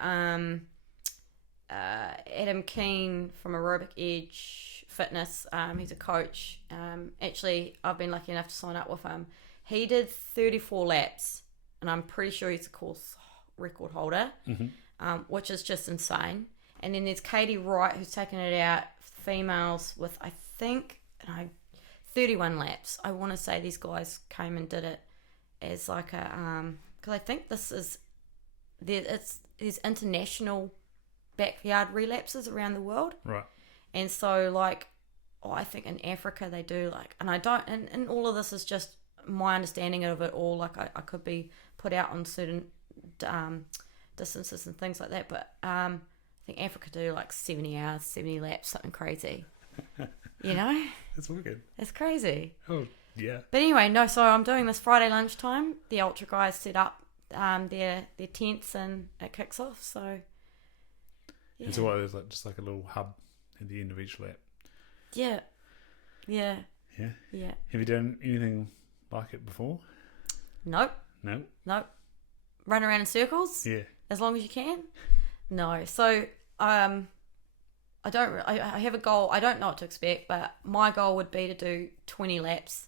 Adam Keane from Aerobic Edge Fitness, he's a coach. Actually, I've been lucky enough to sign up with him. He did 34 laps, and I'm pretty sure he's a course record holder, which is just insane. And then there's Katie Wright, who's taken it out, females, with, I think, 31 laps. I want to say these guys came and did it as like a, because I think this is, there's international backyard relapses around the world. Right. And so, like, I think in Africa they do, like, and I don't, and all of this is just my understanding of it all. Like, I could be put out on certain distances and things like that, but I think Africa do like 70 hours, 70 laps, something crazy. You know? It's wicked. It's crazy. Oh, yeah. But anyway, no, so I'm doing this Friday lunchtime. The Ultra guys set up their tents and it kicks off, so... Yeah. And so what, there's like just like a little hub at the end of each lap? Yeah. Yeah. Yeah? Yeah. Have you done anything like it before? Nope. No? Nope. Run around in circles? Yeah. As long as you can? No. So, I have a goal. I don't know what to expect, but my goal would be to do 20 laps,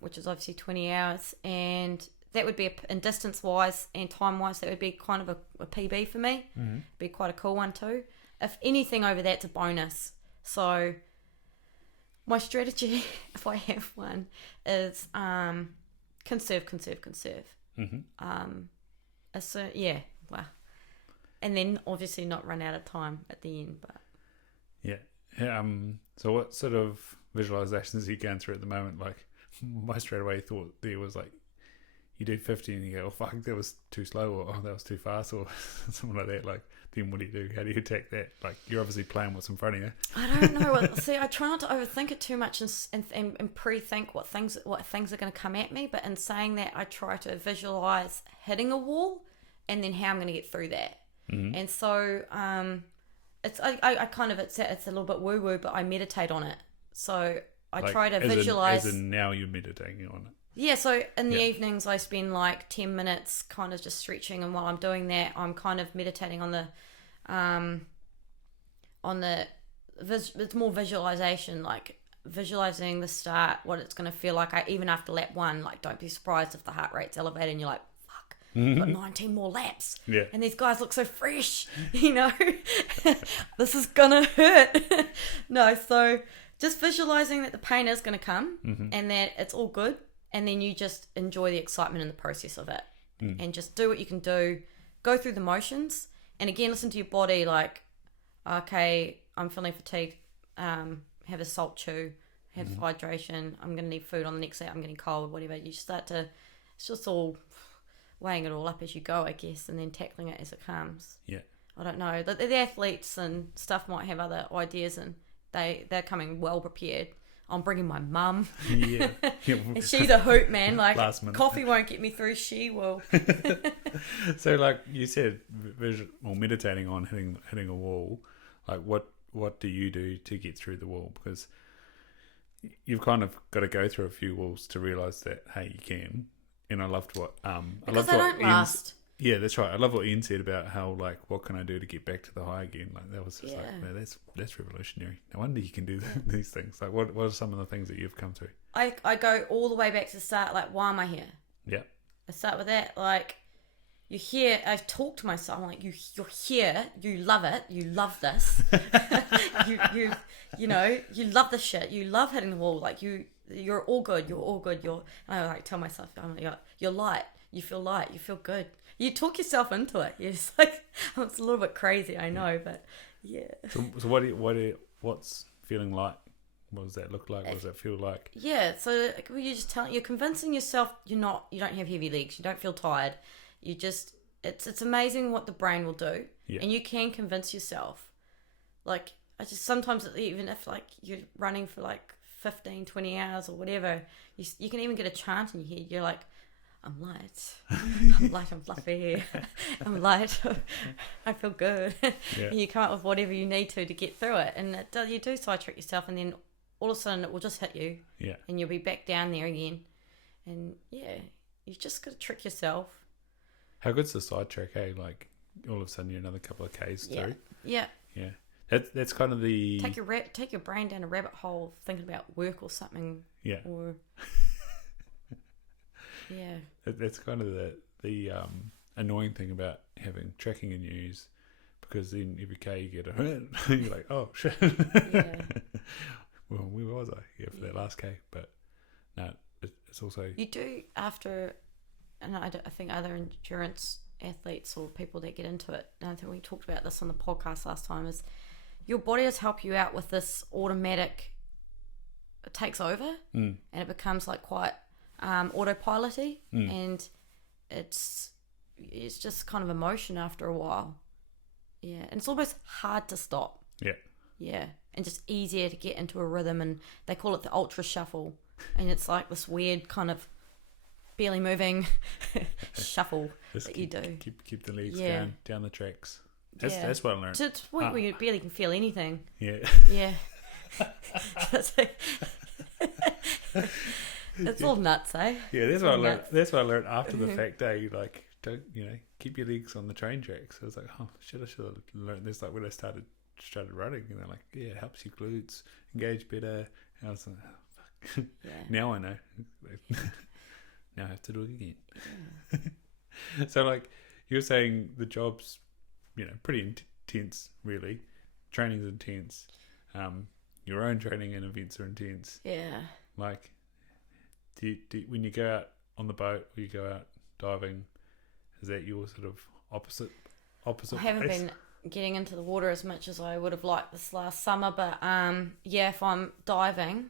which is obviously 20 hours, and that would be, in distance-wise and time-wise, that would be kind of a PB for me. Be quite a cool one too. If anything over that's a bonus. So my strategy, if I have one, is conserve. Well, and then obviously not run out of time at the end. But yeah. So what sort of visualizations are you going through at the moment? Like, my straight away thought there was like, you do 50 and you go, oh fuck, that was too slow, or oh, that was too fast, or something like that. Like, then what do you do? How do you attack that? Like, you're obviously playing what's in front of you. I don't know. See, I try not to overthink it too much and pre-think what things are going to come at me. But in saying that, I try to visualize hitting a wall and then how I'm going to get through that. And so it's a little bit woo woo, but I meditate on it. So I try to visualize. As in now you're meditating on it. Yeah, so in the evenings I spend like 10 minutes kind of just stretching, and while I'm doing that, I'm kind of meditating on it's more visualization, like visualizing the start, what it's going to feel like. Even after lap 1, like, don't be surprised if the heart rate's elevated and you're like, fuck, I've got 19 more laps. Yeah. And these guys look so fresh, you know, this is going to hurt. No, so just visualizing that the pain is going to come and that it's all good. And then you just enjoy the excitement in the process of it. And just do what you can do. Go through the motions. And again, listen to your body, like, okay, I'm feeling fatigued. Have a salt chew. Have hydration. I'm going to need food on the next day. I'm getting cold, whatever. You start to, it's just all weighing it all up as you go, I guess, and then tackling it as it comes. Yeah. I don't know. The athletes and stuff might have other ideas, and they're coming well prepared. I'm bringing my mum. Yeah. And she's a hoot, man. Like, coffee won't get me through. She will. So, like you said, meditating on hitting a wall. Like, what do you do to get through the wall? Because you've kind of got to go through a few walls to realise that, hey, you can. And I loved what because they don't last. Yeah, that's right. I love what Ian said about how, like, what can I do to get back to the high again? Like, that was just like, man, that's revolutionary. No wonder you can do these things. Like, what are some of the things that you've come through? I go all the way back to the start. Like, why am I here? Yeah. I start with that. Like, you're here. I talk to myself. I'm like, you're here. You love it. You love this. you know, you love this shit. You love hitting the wall. Like, you're all good. You're all good. I like tell myself, I'm like, you're light. You feel light. You feel good. You talk yourself into it. It's like, it's a little bit crazy, I know, but yeah. So what's feeling like? What does that look like? What does that feel like? Yeah, so you're convincing yourself you don't have heavy legs, you don't feel tired. You just, it's amazing what the brain will do. Yeah. And you can convince yourself. Like, sometimes even if like you're running for like 15, 20 hours or whatever, you can even get a chant in your head. You're like, I'm light. I'm fluffy. I'm light. I feel good. Yeah. And you come up with whatever you need to get through it. And you do sidetrack yourself, and then all of a sudden it will just hit you. Yeah. And you'll be back down there again. And yeah, you just got to trick yourself. How good's the sidetrack, hey? Like, all of a sudden you're another couple of Ks through. Yeah. Yeah. That's kind of the... Take your brain down a rabbit hole thinking about work or something. Yeah. Or... yeah. That's kind of the annoying thing about having tracking in news, because then every K you get a hit, you're like, oh shit. Yeah. Well, where was I? Yeah, for that last K. But no, it's also... You do after, and I think other endurance athletes or people that get into it, and I think we talked about this on the podcast last time, is your body does help you out with this automatic, it takes over and it becomes like quite autopilot-y, and it's just kind of emotion after a while. Yeah, and it's almost hard to stop. Yeah, and just easier to get into a rhythm, and they call it the ultra shuffle, and it's like this weird kind of barely moving shuffle that you do. Keep the legs going down the tracks. That's what I learned. To the point where you barely can feel anything. Yeah. Yeah. It's all nuts, eh? Yeah, that's what I learned. That's what I learned after the fact. You like, don't keep your legs on the train tracks. So I was like, oh shit, I should have learned this like when I started running. And they're like, yeah, it helps your glutes engage better. And I was like, oh, fuck. Yeah. Now I know. Now I have to do it again. Yeah. So like you're saying, the job's pretty intense, really. Training's intense. Your own training and events are intense. Yeah. Like, do when you go out on the boat or you go out diving, is that your sort of opposite? I haven't place? been getting into the water as much as I would have liked this last summer, but yeah, if I'm diving,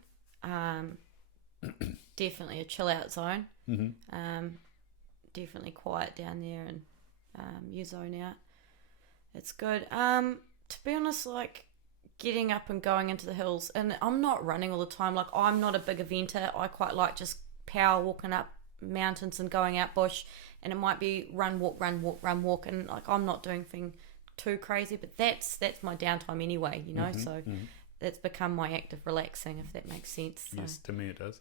definitely a chill out zone. Mm-hmm. Definitely quiet down there, and you zone out. It's good. To be honest, like getting up and going into the hills, and I'm not running all the time. Like, I'm not a big eventer. I quite like just power walking up mountains and going out bush, and it might be run, walk, and like I'm not doing anything too crazy, but that's my downtime anyway, so that's become my active relaxing, if that makes sense. So. Yes, to me it does.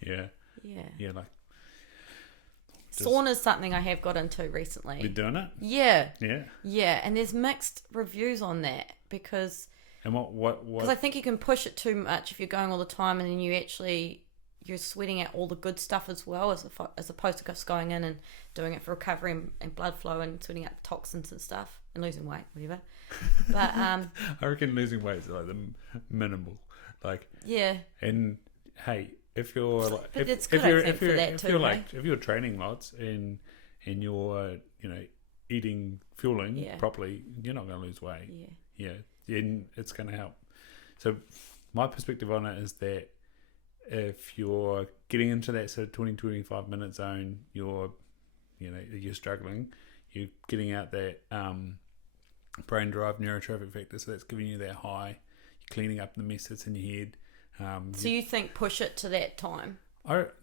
Yeah, like sauna's something I have got into recently. Been doing it? Yeah, and there's mixed reviews on that, because I think you can push it too much if you're going all the time, and then you're sweating out all the good stuff as well, as opposed to just going in and doing it for recovery and blood flow and sweating out the toxins and stuff and losing weight, whatever. But I reckon losing weight is like the minimal, like And hey, if you're like, if you're training lots and you're eating, fueling properly, you're not going to lose weight. And it's going to help. So my perspective on it is that if you're getting into that sort of 20-25 minute zone, you're struggling, you're getting out that brain derived neurotrophic factor, so that's giving you that high, you're cleaning up the mess that's in your head. So you think push it to that time? What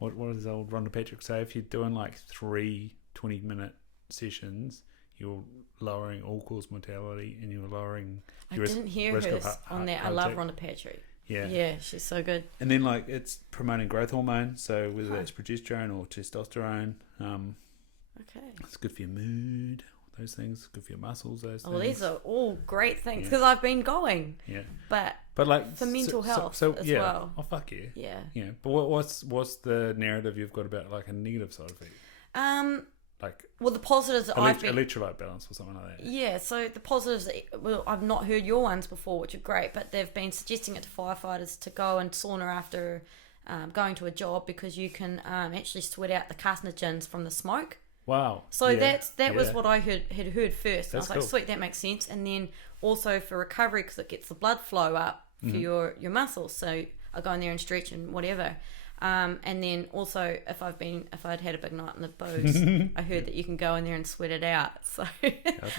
does old Rhonda Patrick say? If you're doing like 3 20-minute sessions, you're lowering all-cause mortality, and you're lowering your I didn't hear hers on that. I love Rhonda Patrick. Yeah, she's so good. And then like it's promoting growth hormone, so whether that's progesterone or testosterone, it's good for your mood, those things, good for your muscles, those things. These are all great things, because I've been going. But like for mental health as well. Oh fuck yeah. But what's the narrative you've got about like a negative side effect? The positives electrolyte balance or something like that. Yeah, so the positives, I've not heard your ones before, which are great, but they've been suggesting it to firefighters to go and sauna after going to a job, because you can actually sweat out the carcinogens from the smoke. Wow. So that was what I had heard first. And I was like, sweet, that makes sense. And then also for recovery, because it gets the blood flow up for your muscles. So I go in there and stretch and whatever. And then also if I'd had a big night in the booze, I heard that you can go in there and sweat it out. So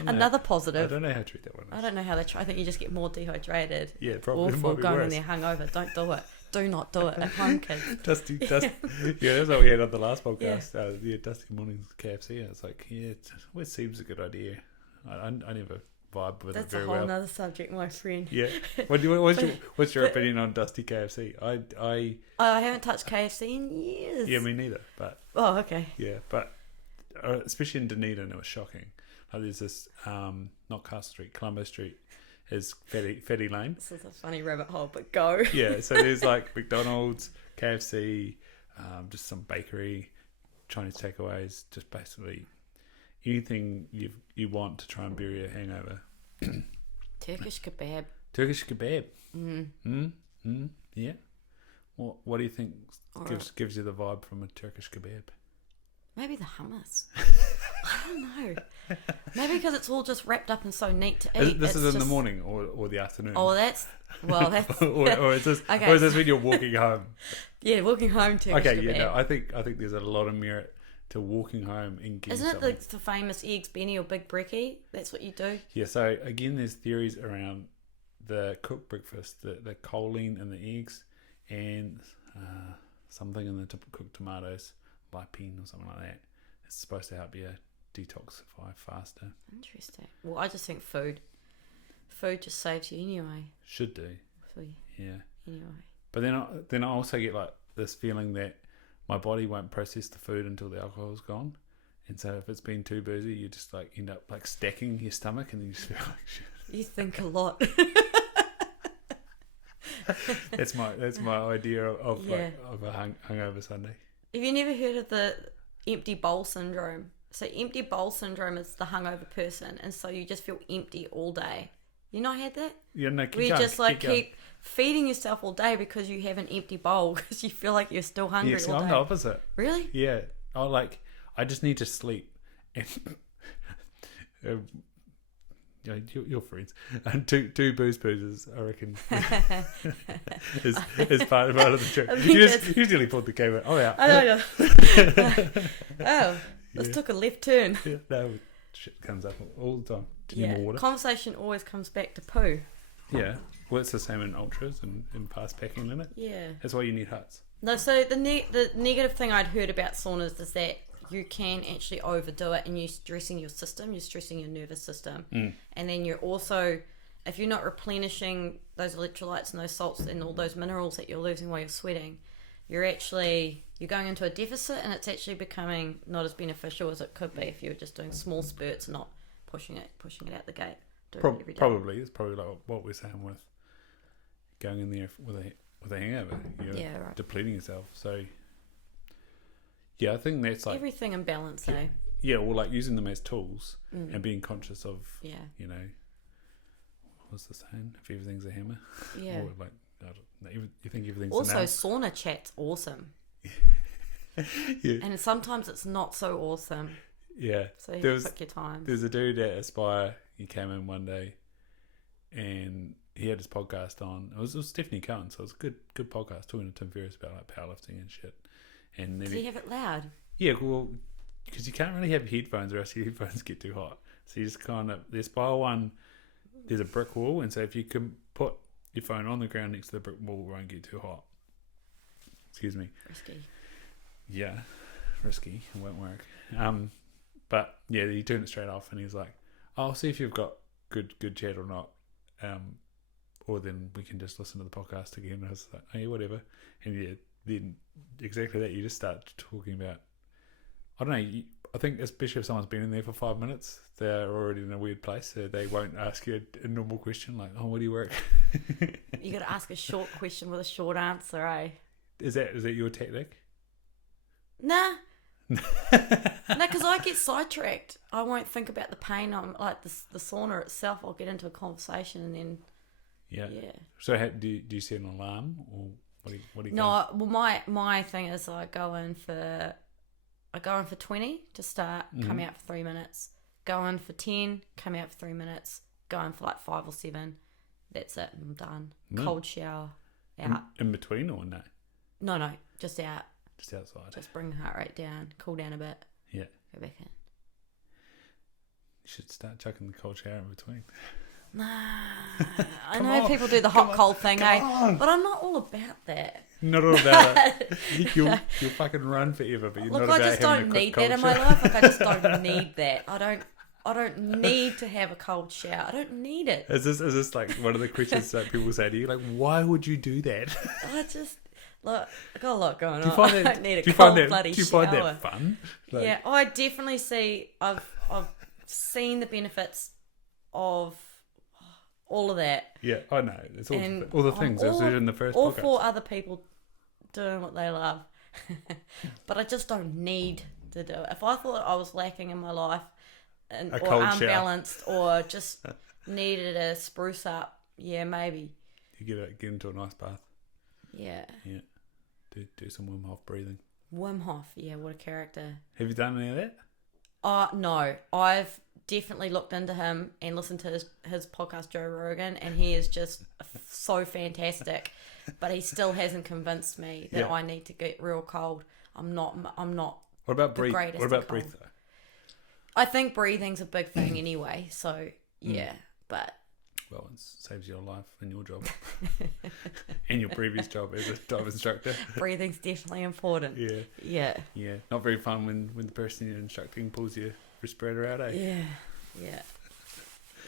another positive. I don't know how to treat that one. I don't know how they try. I think you just get more dehydrated. Yeah, probably. Awful going in there hungover. Don't do it. Do not do it at home, kids. Dusty. Yeah, that's what we had on the last podcast. Dusty mornings KFC. It's like, it seems a good idea. I never vibe with That's it very a whole well. nother subject, my friend. Yeah. What's your opinion on dusty KFC? I haven't touched KFC in years. yeah, me neither. But Oh, okay. yeah, but especially in Dunedin, it was shocking. Like there's this not Castle Street, Colombo Street is Fatty Lane. This is a funny rabbit hole, but go. Yeah, so there's like McDonald's, KFC, just some bakery, Chinese takeaways, just basically anything you want to try and bury a hangover. Turkish kebab. Turkish kebab. Yeah. What do you think gives you the vibe from a Turkish kebab? Maybe the hummus. I don't know. Maybe because it's all just wrapped up and so neat to eat. This is in the morning or the afternoon. Oh, that's or is this okay. or is this when you're walking home? Yeah, walking home to. Okay, yeah, no, I think there's a lot of merit to walking home and getting Isn't something. it the famous eggs Benny or Big Brekkie? That's what you do. Yeah, so again, there's theories around the cooked breakfast, the choline in the eggs, and something in the cooked tomatoes, lipine or something like that. It's supposed to help you detoxify faster. Interesting. Well, I just think food just saves you anyway. Should do. So, Yeah. anyway. But then I also get like this feeling that my body won't process the food until the alcohol's gone. And so if it's been too boozy, you just like end up like stacking your stomach and then you just feel like shit. You think a lot. That's my idea of a hungover Sunday. Have you never heard of the empty bowl syndrome? So empty bowl syndrome is the hungover person, and so you just feel empty all day. You not had that? Yeah, no, Where you just like keep feeding yourself all day because you have an empty bowl because you feel like you're still hungry Yes, all day. I'm the opposite. Really? Yeah, I just need to sleep. And your friends and two booze boozers, I reckon, is part of the trick. You nearly pulled the camera. Oh yeah. I know. Oh, this took a left turn. Yeah, no, shit comes up all the time. Do you need more water? Conversation always comes back to poo. Yeah. Well, it's the same in ultras and in fast packing limit. Yeah. That's why you need huts. No, so the negative thing I'd heard about saunas is that you can actually overdo it and you're stressing your system, you're stressing your nervous system. And then you're also, if you're not replenishing those electrolytes and those salts and all those minerals that you're losing while you're sweating, you're going into a deficit, and it's actually becoming not as beneficial as it could be if you were just doing small spurts and not pushing it out the gate. Probably. It's probably like what we're saying with going in there with a hangover. You're depleting yourself. So yeah, I think that's like everything in balance, eh? Yeah, or like using them as tools and being conscious of, you know, what's the saying? If everything's a hammer. Yeah. Or like, I don't know, you think everything's also, a nail. sauna chat's awesome. Yeah. And sometimes it's not so awesome. Yeah. So you have to pick your time. There's a dude at Aspire, he came in one day and he had his podcast on. It was Stephanie Cohen, so it was a good podcast talking to Tim Ferriss about like powerlifting and shit. And then Did he have it loud? Yeah, well, because you can't really have headphones or else your headphones get too hot. So you just kind of, the Aspire one, there's a brick wall, and so if you can put your phone on the ground next to the brick wall, it won't get too hot. Excuse me. Risky. Yeah, risky. It won't work. But yeah, he turned it straight off, and he's like, "I'll see if you've got good chat or not, or then we can just listen to the podcast again." And I was like, "Oh yeah, whatever." And yeah, then exactly that. You just start talking about, I don't know. I think especially if someone's been in there for 5 minutes, they're already in a weird place. So they won't ask you a normal question like, "Oh, where do you work?" You got to ask a short question with a short answer, eh? Is that your tactic? Nah. No, because I get sidetracked. I won't think about the pain. I'm like the sauna itself. I'll get into a conversation and then yeah. So do you set an alarm or what do you? No, well my thing is I go in for 20 to start, come out for 3 minutes, go in for 10, come out for 3 minutes, go in for like 5 or 7. That's it. I'm done. Cold shower, out. In between or no? No, just out. Just outside. Just bring the heart rate down, cool down a bit. Yeah. Go back in. You should start chucking the cold shower in between. Nah. I know people do the hot cold thing, but I'm not all about that. Not all about it. You'll fucking run forever, but you're not about I just having don't a need cold that in shower. my life. Like, I just don't need that. I don't I don't need to have a cold shower. I don't need it. Is this like one of the questions that people say to you? Like, why would you do that? I just look. I got a lot going Do you on. find I that, don't need do a you find cold that, bloody do you shower. find that fun? Like, Yeah, I definitely see. I've seen the benefits of all of that. Yeah, I know. It's And all the things I said in the first all podcast. for other people doing what they love. But I just don't need to do it. If I thought I was lacking in my life or cold unbalanced or just needed a spruce up, yeah, maybe. You get into a nice bath. Yeah. Yeah. Do some Wim Hof breathing. Wim Hof, yeah, what a character. Have you done any of that? No, I've definitely looked into him and listened to his podcast, Joe Rogan, and he is just so fantastic. But he still hasn't convinced me that I need to get real cold. I'm not. What about breathe? Greatest What about in breathe cold. though? I think breathing's a big thing anyway. So yeah, but Well, it saves your life and your job, and your previous job as a dive instructor. breathing's definitely important. Yeah. Yeah. Not very fun when the person you're instructing pulls your respirator out, eh? Yeah.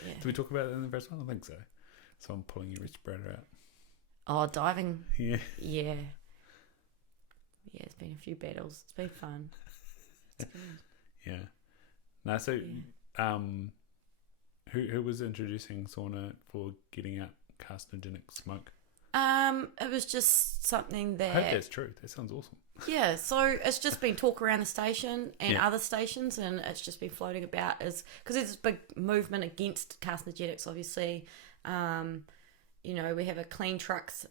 Did we talk about that in the first one? I think so. Someone pulling your respirator out. Oh, diving. Yeah. Yeah. Yeah, it's been a few battles. It's been fun. It's good. Yeah. No, so who was introducing sauna for getting out carcinogenic smoke? It was just something I hope that that's true. That sounds awesome. yeah, so it's just been talk around the station and Yeah. other stations, and it's just been floating about as because there's this big movement against carcinogenics. Obviously, you know, we have a clean trucks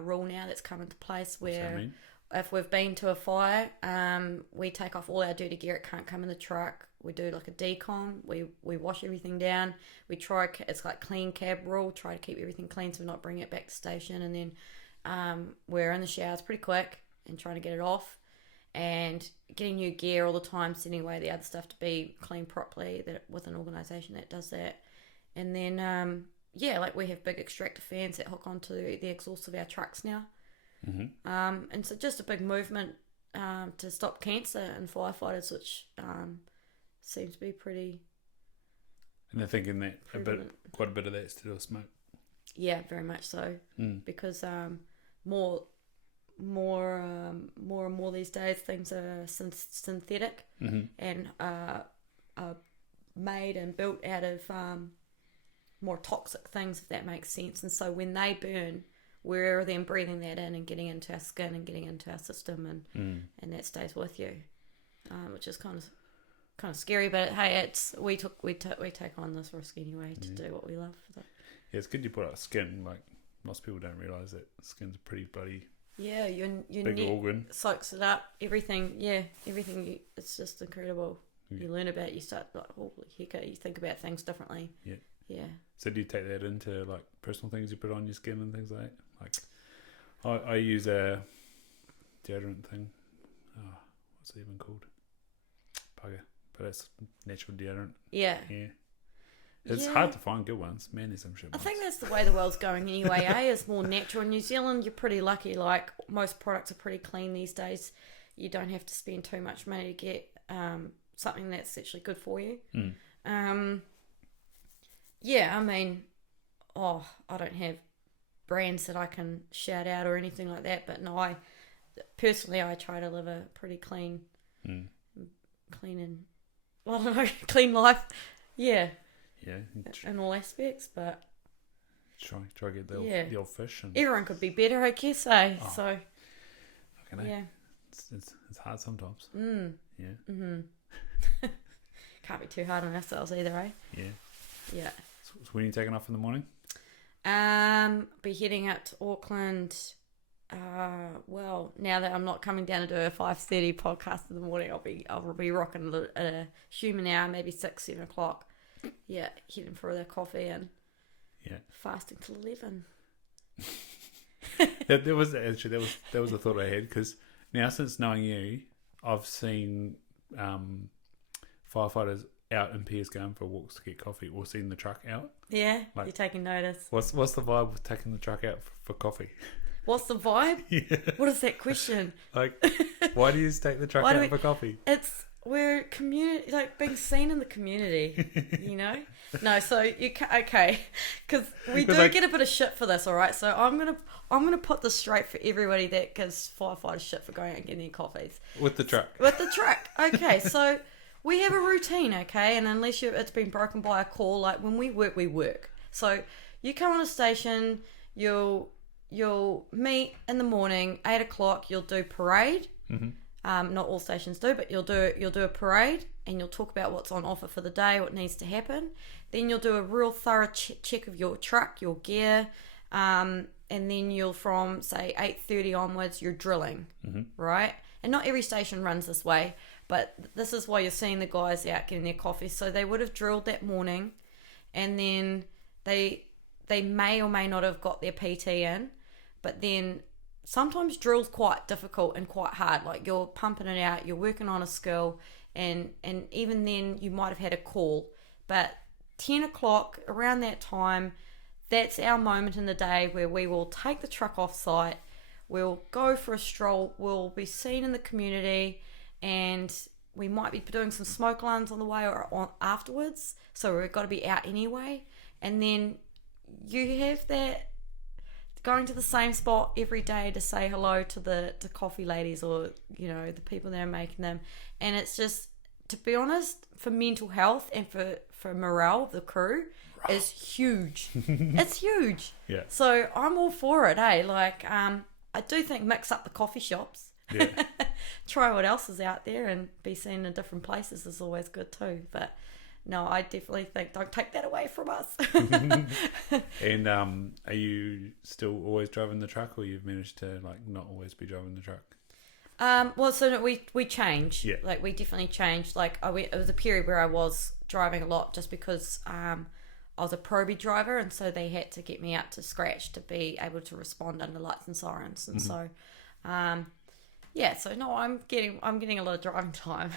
rule now that's come into place What's that where mean? if we've been to a fire, we take off all our dirty gear. It can't come in the truck. We do like a decon. We wash everything down. We try, it's like clean cab rule. Try to keep everything clean so we're not bringing it back to station. And then we're in the showers pretty quick and trying to get it off. And getting new gear all the time, sending away the other stuff to be cleaned properly with an organisation that does that. And then, like we have big extractor fans that hook onto the exhaust of our trucks now. Mm-hmm. And so just a big movement to stop cancer in firefighters, which seems to be pretty. And they're thinking that prevalent. quite a bit of that's to do with smoke. Yeah, very much so. Because more and more these days things are synthetic and are made and built out of more toxic things, if that makes sense. And so when they burn, we're then breathing that in and getting into our skin and getting into our system, and that stays with you, which is kind of scary. But hey, we take on this risk anyway to do what we love. So. Yeah, it's good you put out skin. Like most people don't realise that skin's a pretty bloody your big neck organ. soaks it up. Everything. It's just incredible. Yeah. You learn about it, you start like, holy heck, you think about things differently. Yeah. So do you take that into like personal things you put on your skin and things like that? Like I use a deodorant thing. Oh, what's it even called? Bugger. But it's natural deodorant. Yeah. It's hard to find good ones. Man, there's some shit I ones. think that's the way the world's going anyway, It's more natural. In New Zealand, you're pretty lucky. Like, most products are pretty clean these days. You don't have to spend too much money to get something that's actually good for you. I mean, I don't have brands that I can shout out or anything like that, but no, I try to live a pretty clean and, I don't know, clean life. Yeah. In all aspects, but try to get the old fish. And everyone could be better, I guess, eh? Oh, so, yeah. It's hard sometimes. Yeah. Mm-hmm. Can't be too hard on ourselves either, eh? Yeah. So when are you taking off in the morning? Be heading up to Auckland. Well, now that I'm not coming down to do a 5:30 podcast in the morning, I'll be rocking at a human hour, maybe 6-7 o'clock. Yeah, heading for the coffee and fasting till 11. That was a thought I had, because now since knowing you, I've seen firefighters out in pairs going for walks to get coffee, or seen the truck out. Yeah, you're taking notice. What's the vibe with taking the truck out for coffee? What's the vibe? Yeah. What is that question? Like, why do you take the truck out for coffee? we're community, like being seen in the community, you know. No, so you okay, because we do get a bit of shit for this, all right. So I'm gonna put this straight for everybody that gives firefighters shit for going out and getting their coffees with the truck. Okay, so we have a routine, okay, and unless it's been broken by a call, like when we work. So you come on a station, you'll meet in the morning, 8 o'clock. You'll do parade. Mm-hmm. Not all stations do, but you'll do a parade and you'll talk about what's on offer for the day, what needs to happen. Then you'll do a real thorough check of your truck, your gear, and then you'll, from say 8:30 onwards, you're drilling, right? And not every station runs this way, but this is why you're seeing the guys out getting their coffee. So they would have drilled that morning, and then they may or may not have got their PT in, but then sometimes drill's quite difficult and quite hard. Like you're pumping it out, you're working on a skill, and even then you might have had a call. But 10 o'clock, around that time, that's our moment in the day where we will take the truck off site, we'll go for a stroll, we'll be seen in the community, and we might be doing some smoke alarms on the way or afterwards. So we've got to be out anyway. And then you have that going to the same spot every day to say hello to the coffee ladies, or you know, the people that are making them. And it's just, to be honest, for mental health and for morale of the crew, is huge. It's huge. Yeah. So I'm all for it, eh? Like, I do think mix up the coffee shops. Yeah. Try what else is out there and be seen in different places is always good too. But no, I definitely think don't take that away from us. And are you still always driving the truck, or you've managed to like not always be driving the truck? Well, so no, we changed. Yeah. Like we definitely changed. Like it was a period where I was driving a lot just because I was a probie driver, and so they had to get me up to scratch to be able to respond under lights and sirens. And so, yeah. So no, I'm getting a lot of driving time,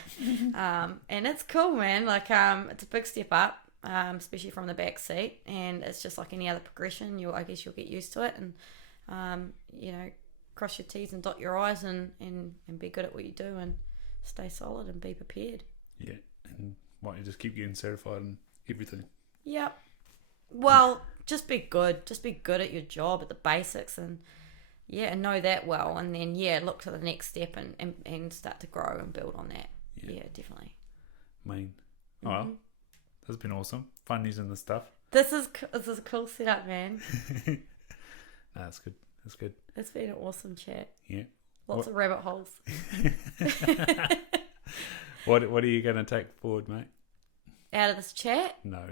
and it's cool, man. Like it's a big step up, especially from the back seat, and it's just like any other progression. I guess you'll get used to it, and you know, cross your T's and dot your I's, and be good at what you do, and stay solid and be prepared. Yeah, and why don't you just keep getting certified and everything? Yep. Well, just be good. Just be good at your job, at the basics, and and know that well, and then look to the next step and start to grow and build on that. Yeah, definitely. Oh, well, that's been awesome. Fun using this stuff. This is a cool setup, man. That's good. That's good. It's been an awesome chat. Yeah. Lots of rabbit holes. What are you going to take forward, mate? Out of this chat? No.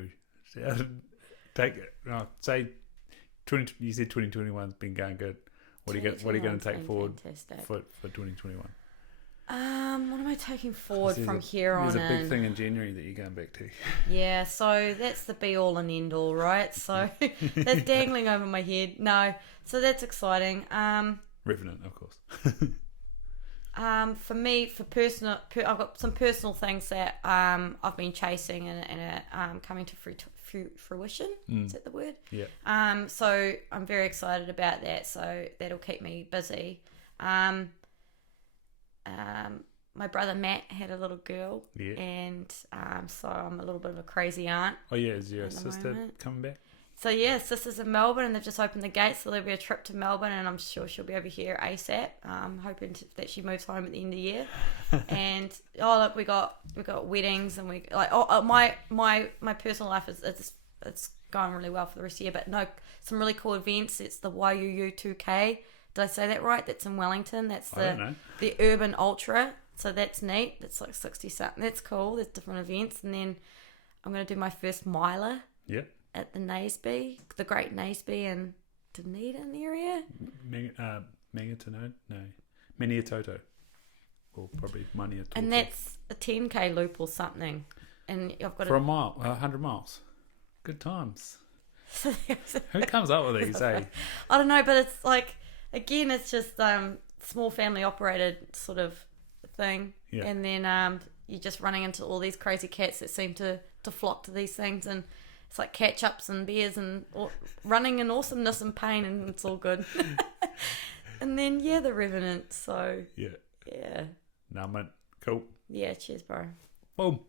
Take it. No, say 20. You said 2021's been going good. What are you going to take forward for 2021? What am I taking forward from here on in? There's a big thing in January that you're going back to. Yeah, so that's the be all and end all, right? So that's dangling over my head. No, so that's exciting. Revenant, of course. For me, for personal, I've got some personal things that I've been chasing and coming to fruition. Is that the word? Yeah. So I'm very excited about that. So that'll keep me busy. My brother Matt had a little girl, and so I'm a little bit of a crazy aunt. Oh yeah, is your sister coming back? So yeah, sister's in Melbourne, and they've just opened the gates, so there'll be a trip to Melbourne, and I'm sure she'll be over here ASAP. Hoping that she moves home at the end of the year. And look, we got weddings, and we like my personal life it's going really well for the rest of the year. But no, some really cool events. It's the YUU 2K. Did I say that right? That's in Wellington. That's the urban ultra. So that's neat. That's like 60 something. That's cool. There's different events, and then I'm going to do my first miler. Yeah. At the Naseby, the Great Naseby in Dunedin area. Maniatoto. Or probably Maniatoto. And that's a 10k loop or something. And I've got for a mile, 100 miles. Good times. Who comes up with these, eh? I don't know, but it's like, again, it's just small family operated sort of thing. Yeah. And then you're just running into all these crazy cats that seem to flock to these things, and it's like catch-ups and beers and running in awesomeness and pain, and it's all good. And then, the Revenant, so... Yeah. No, man, cool. Yeah, cheers, bro. Boom.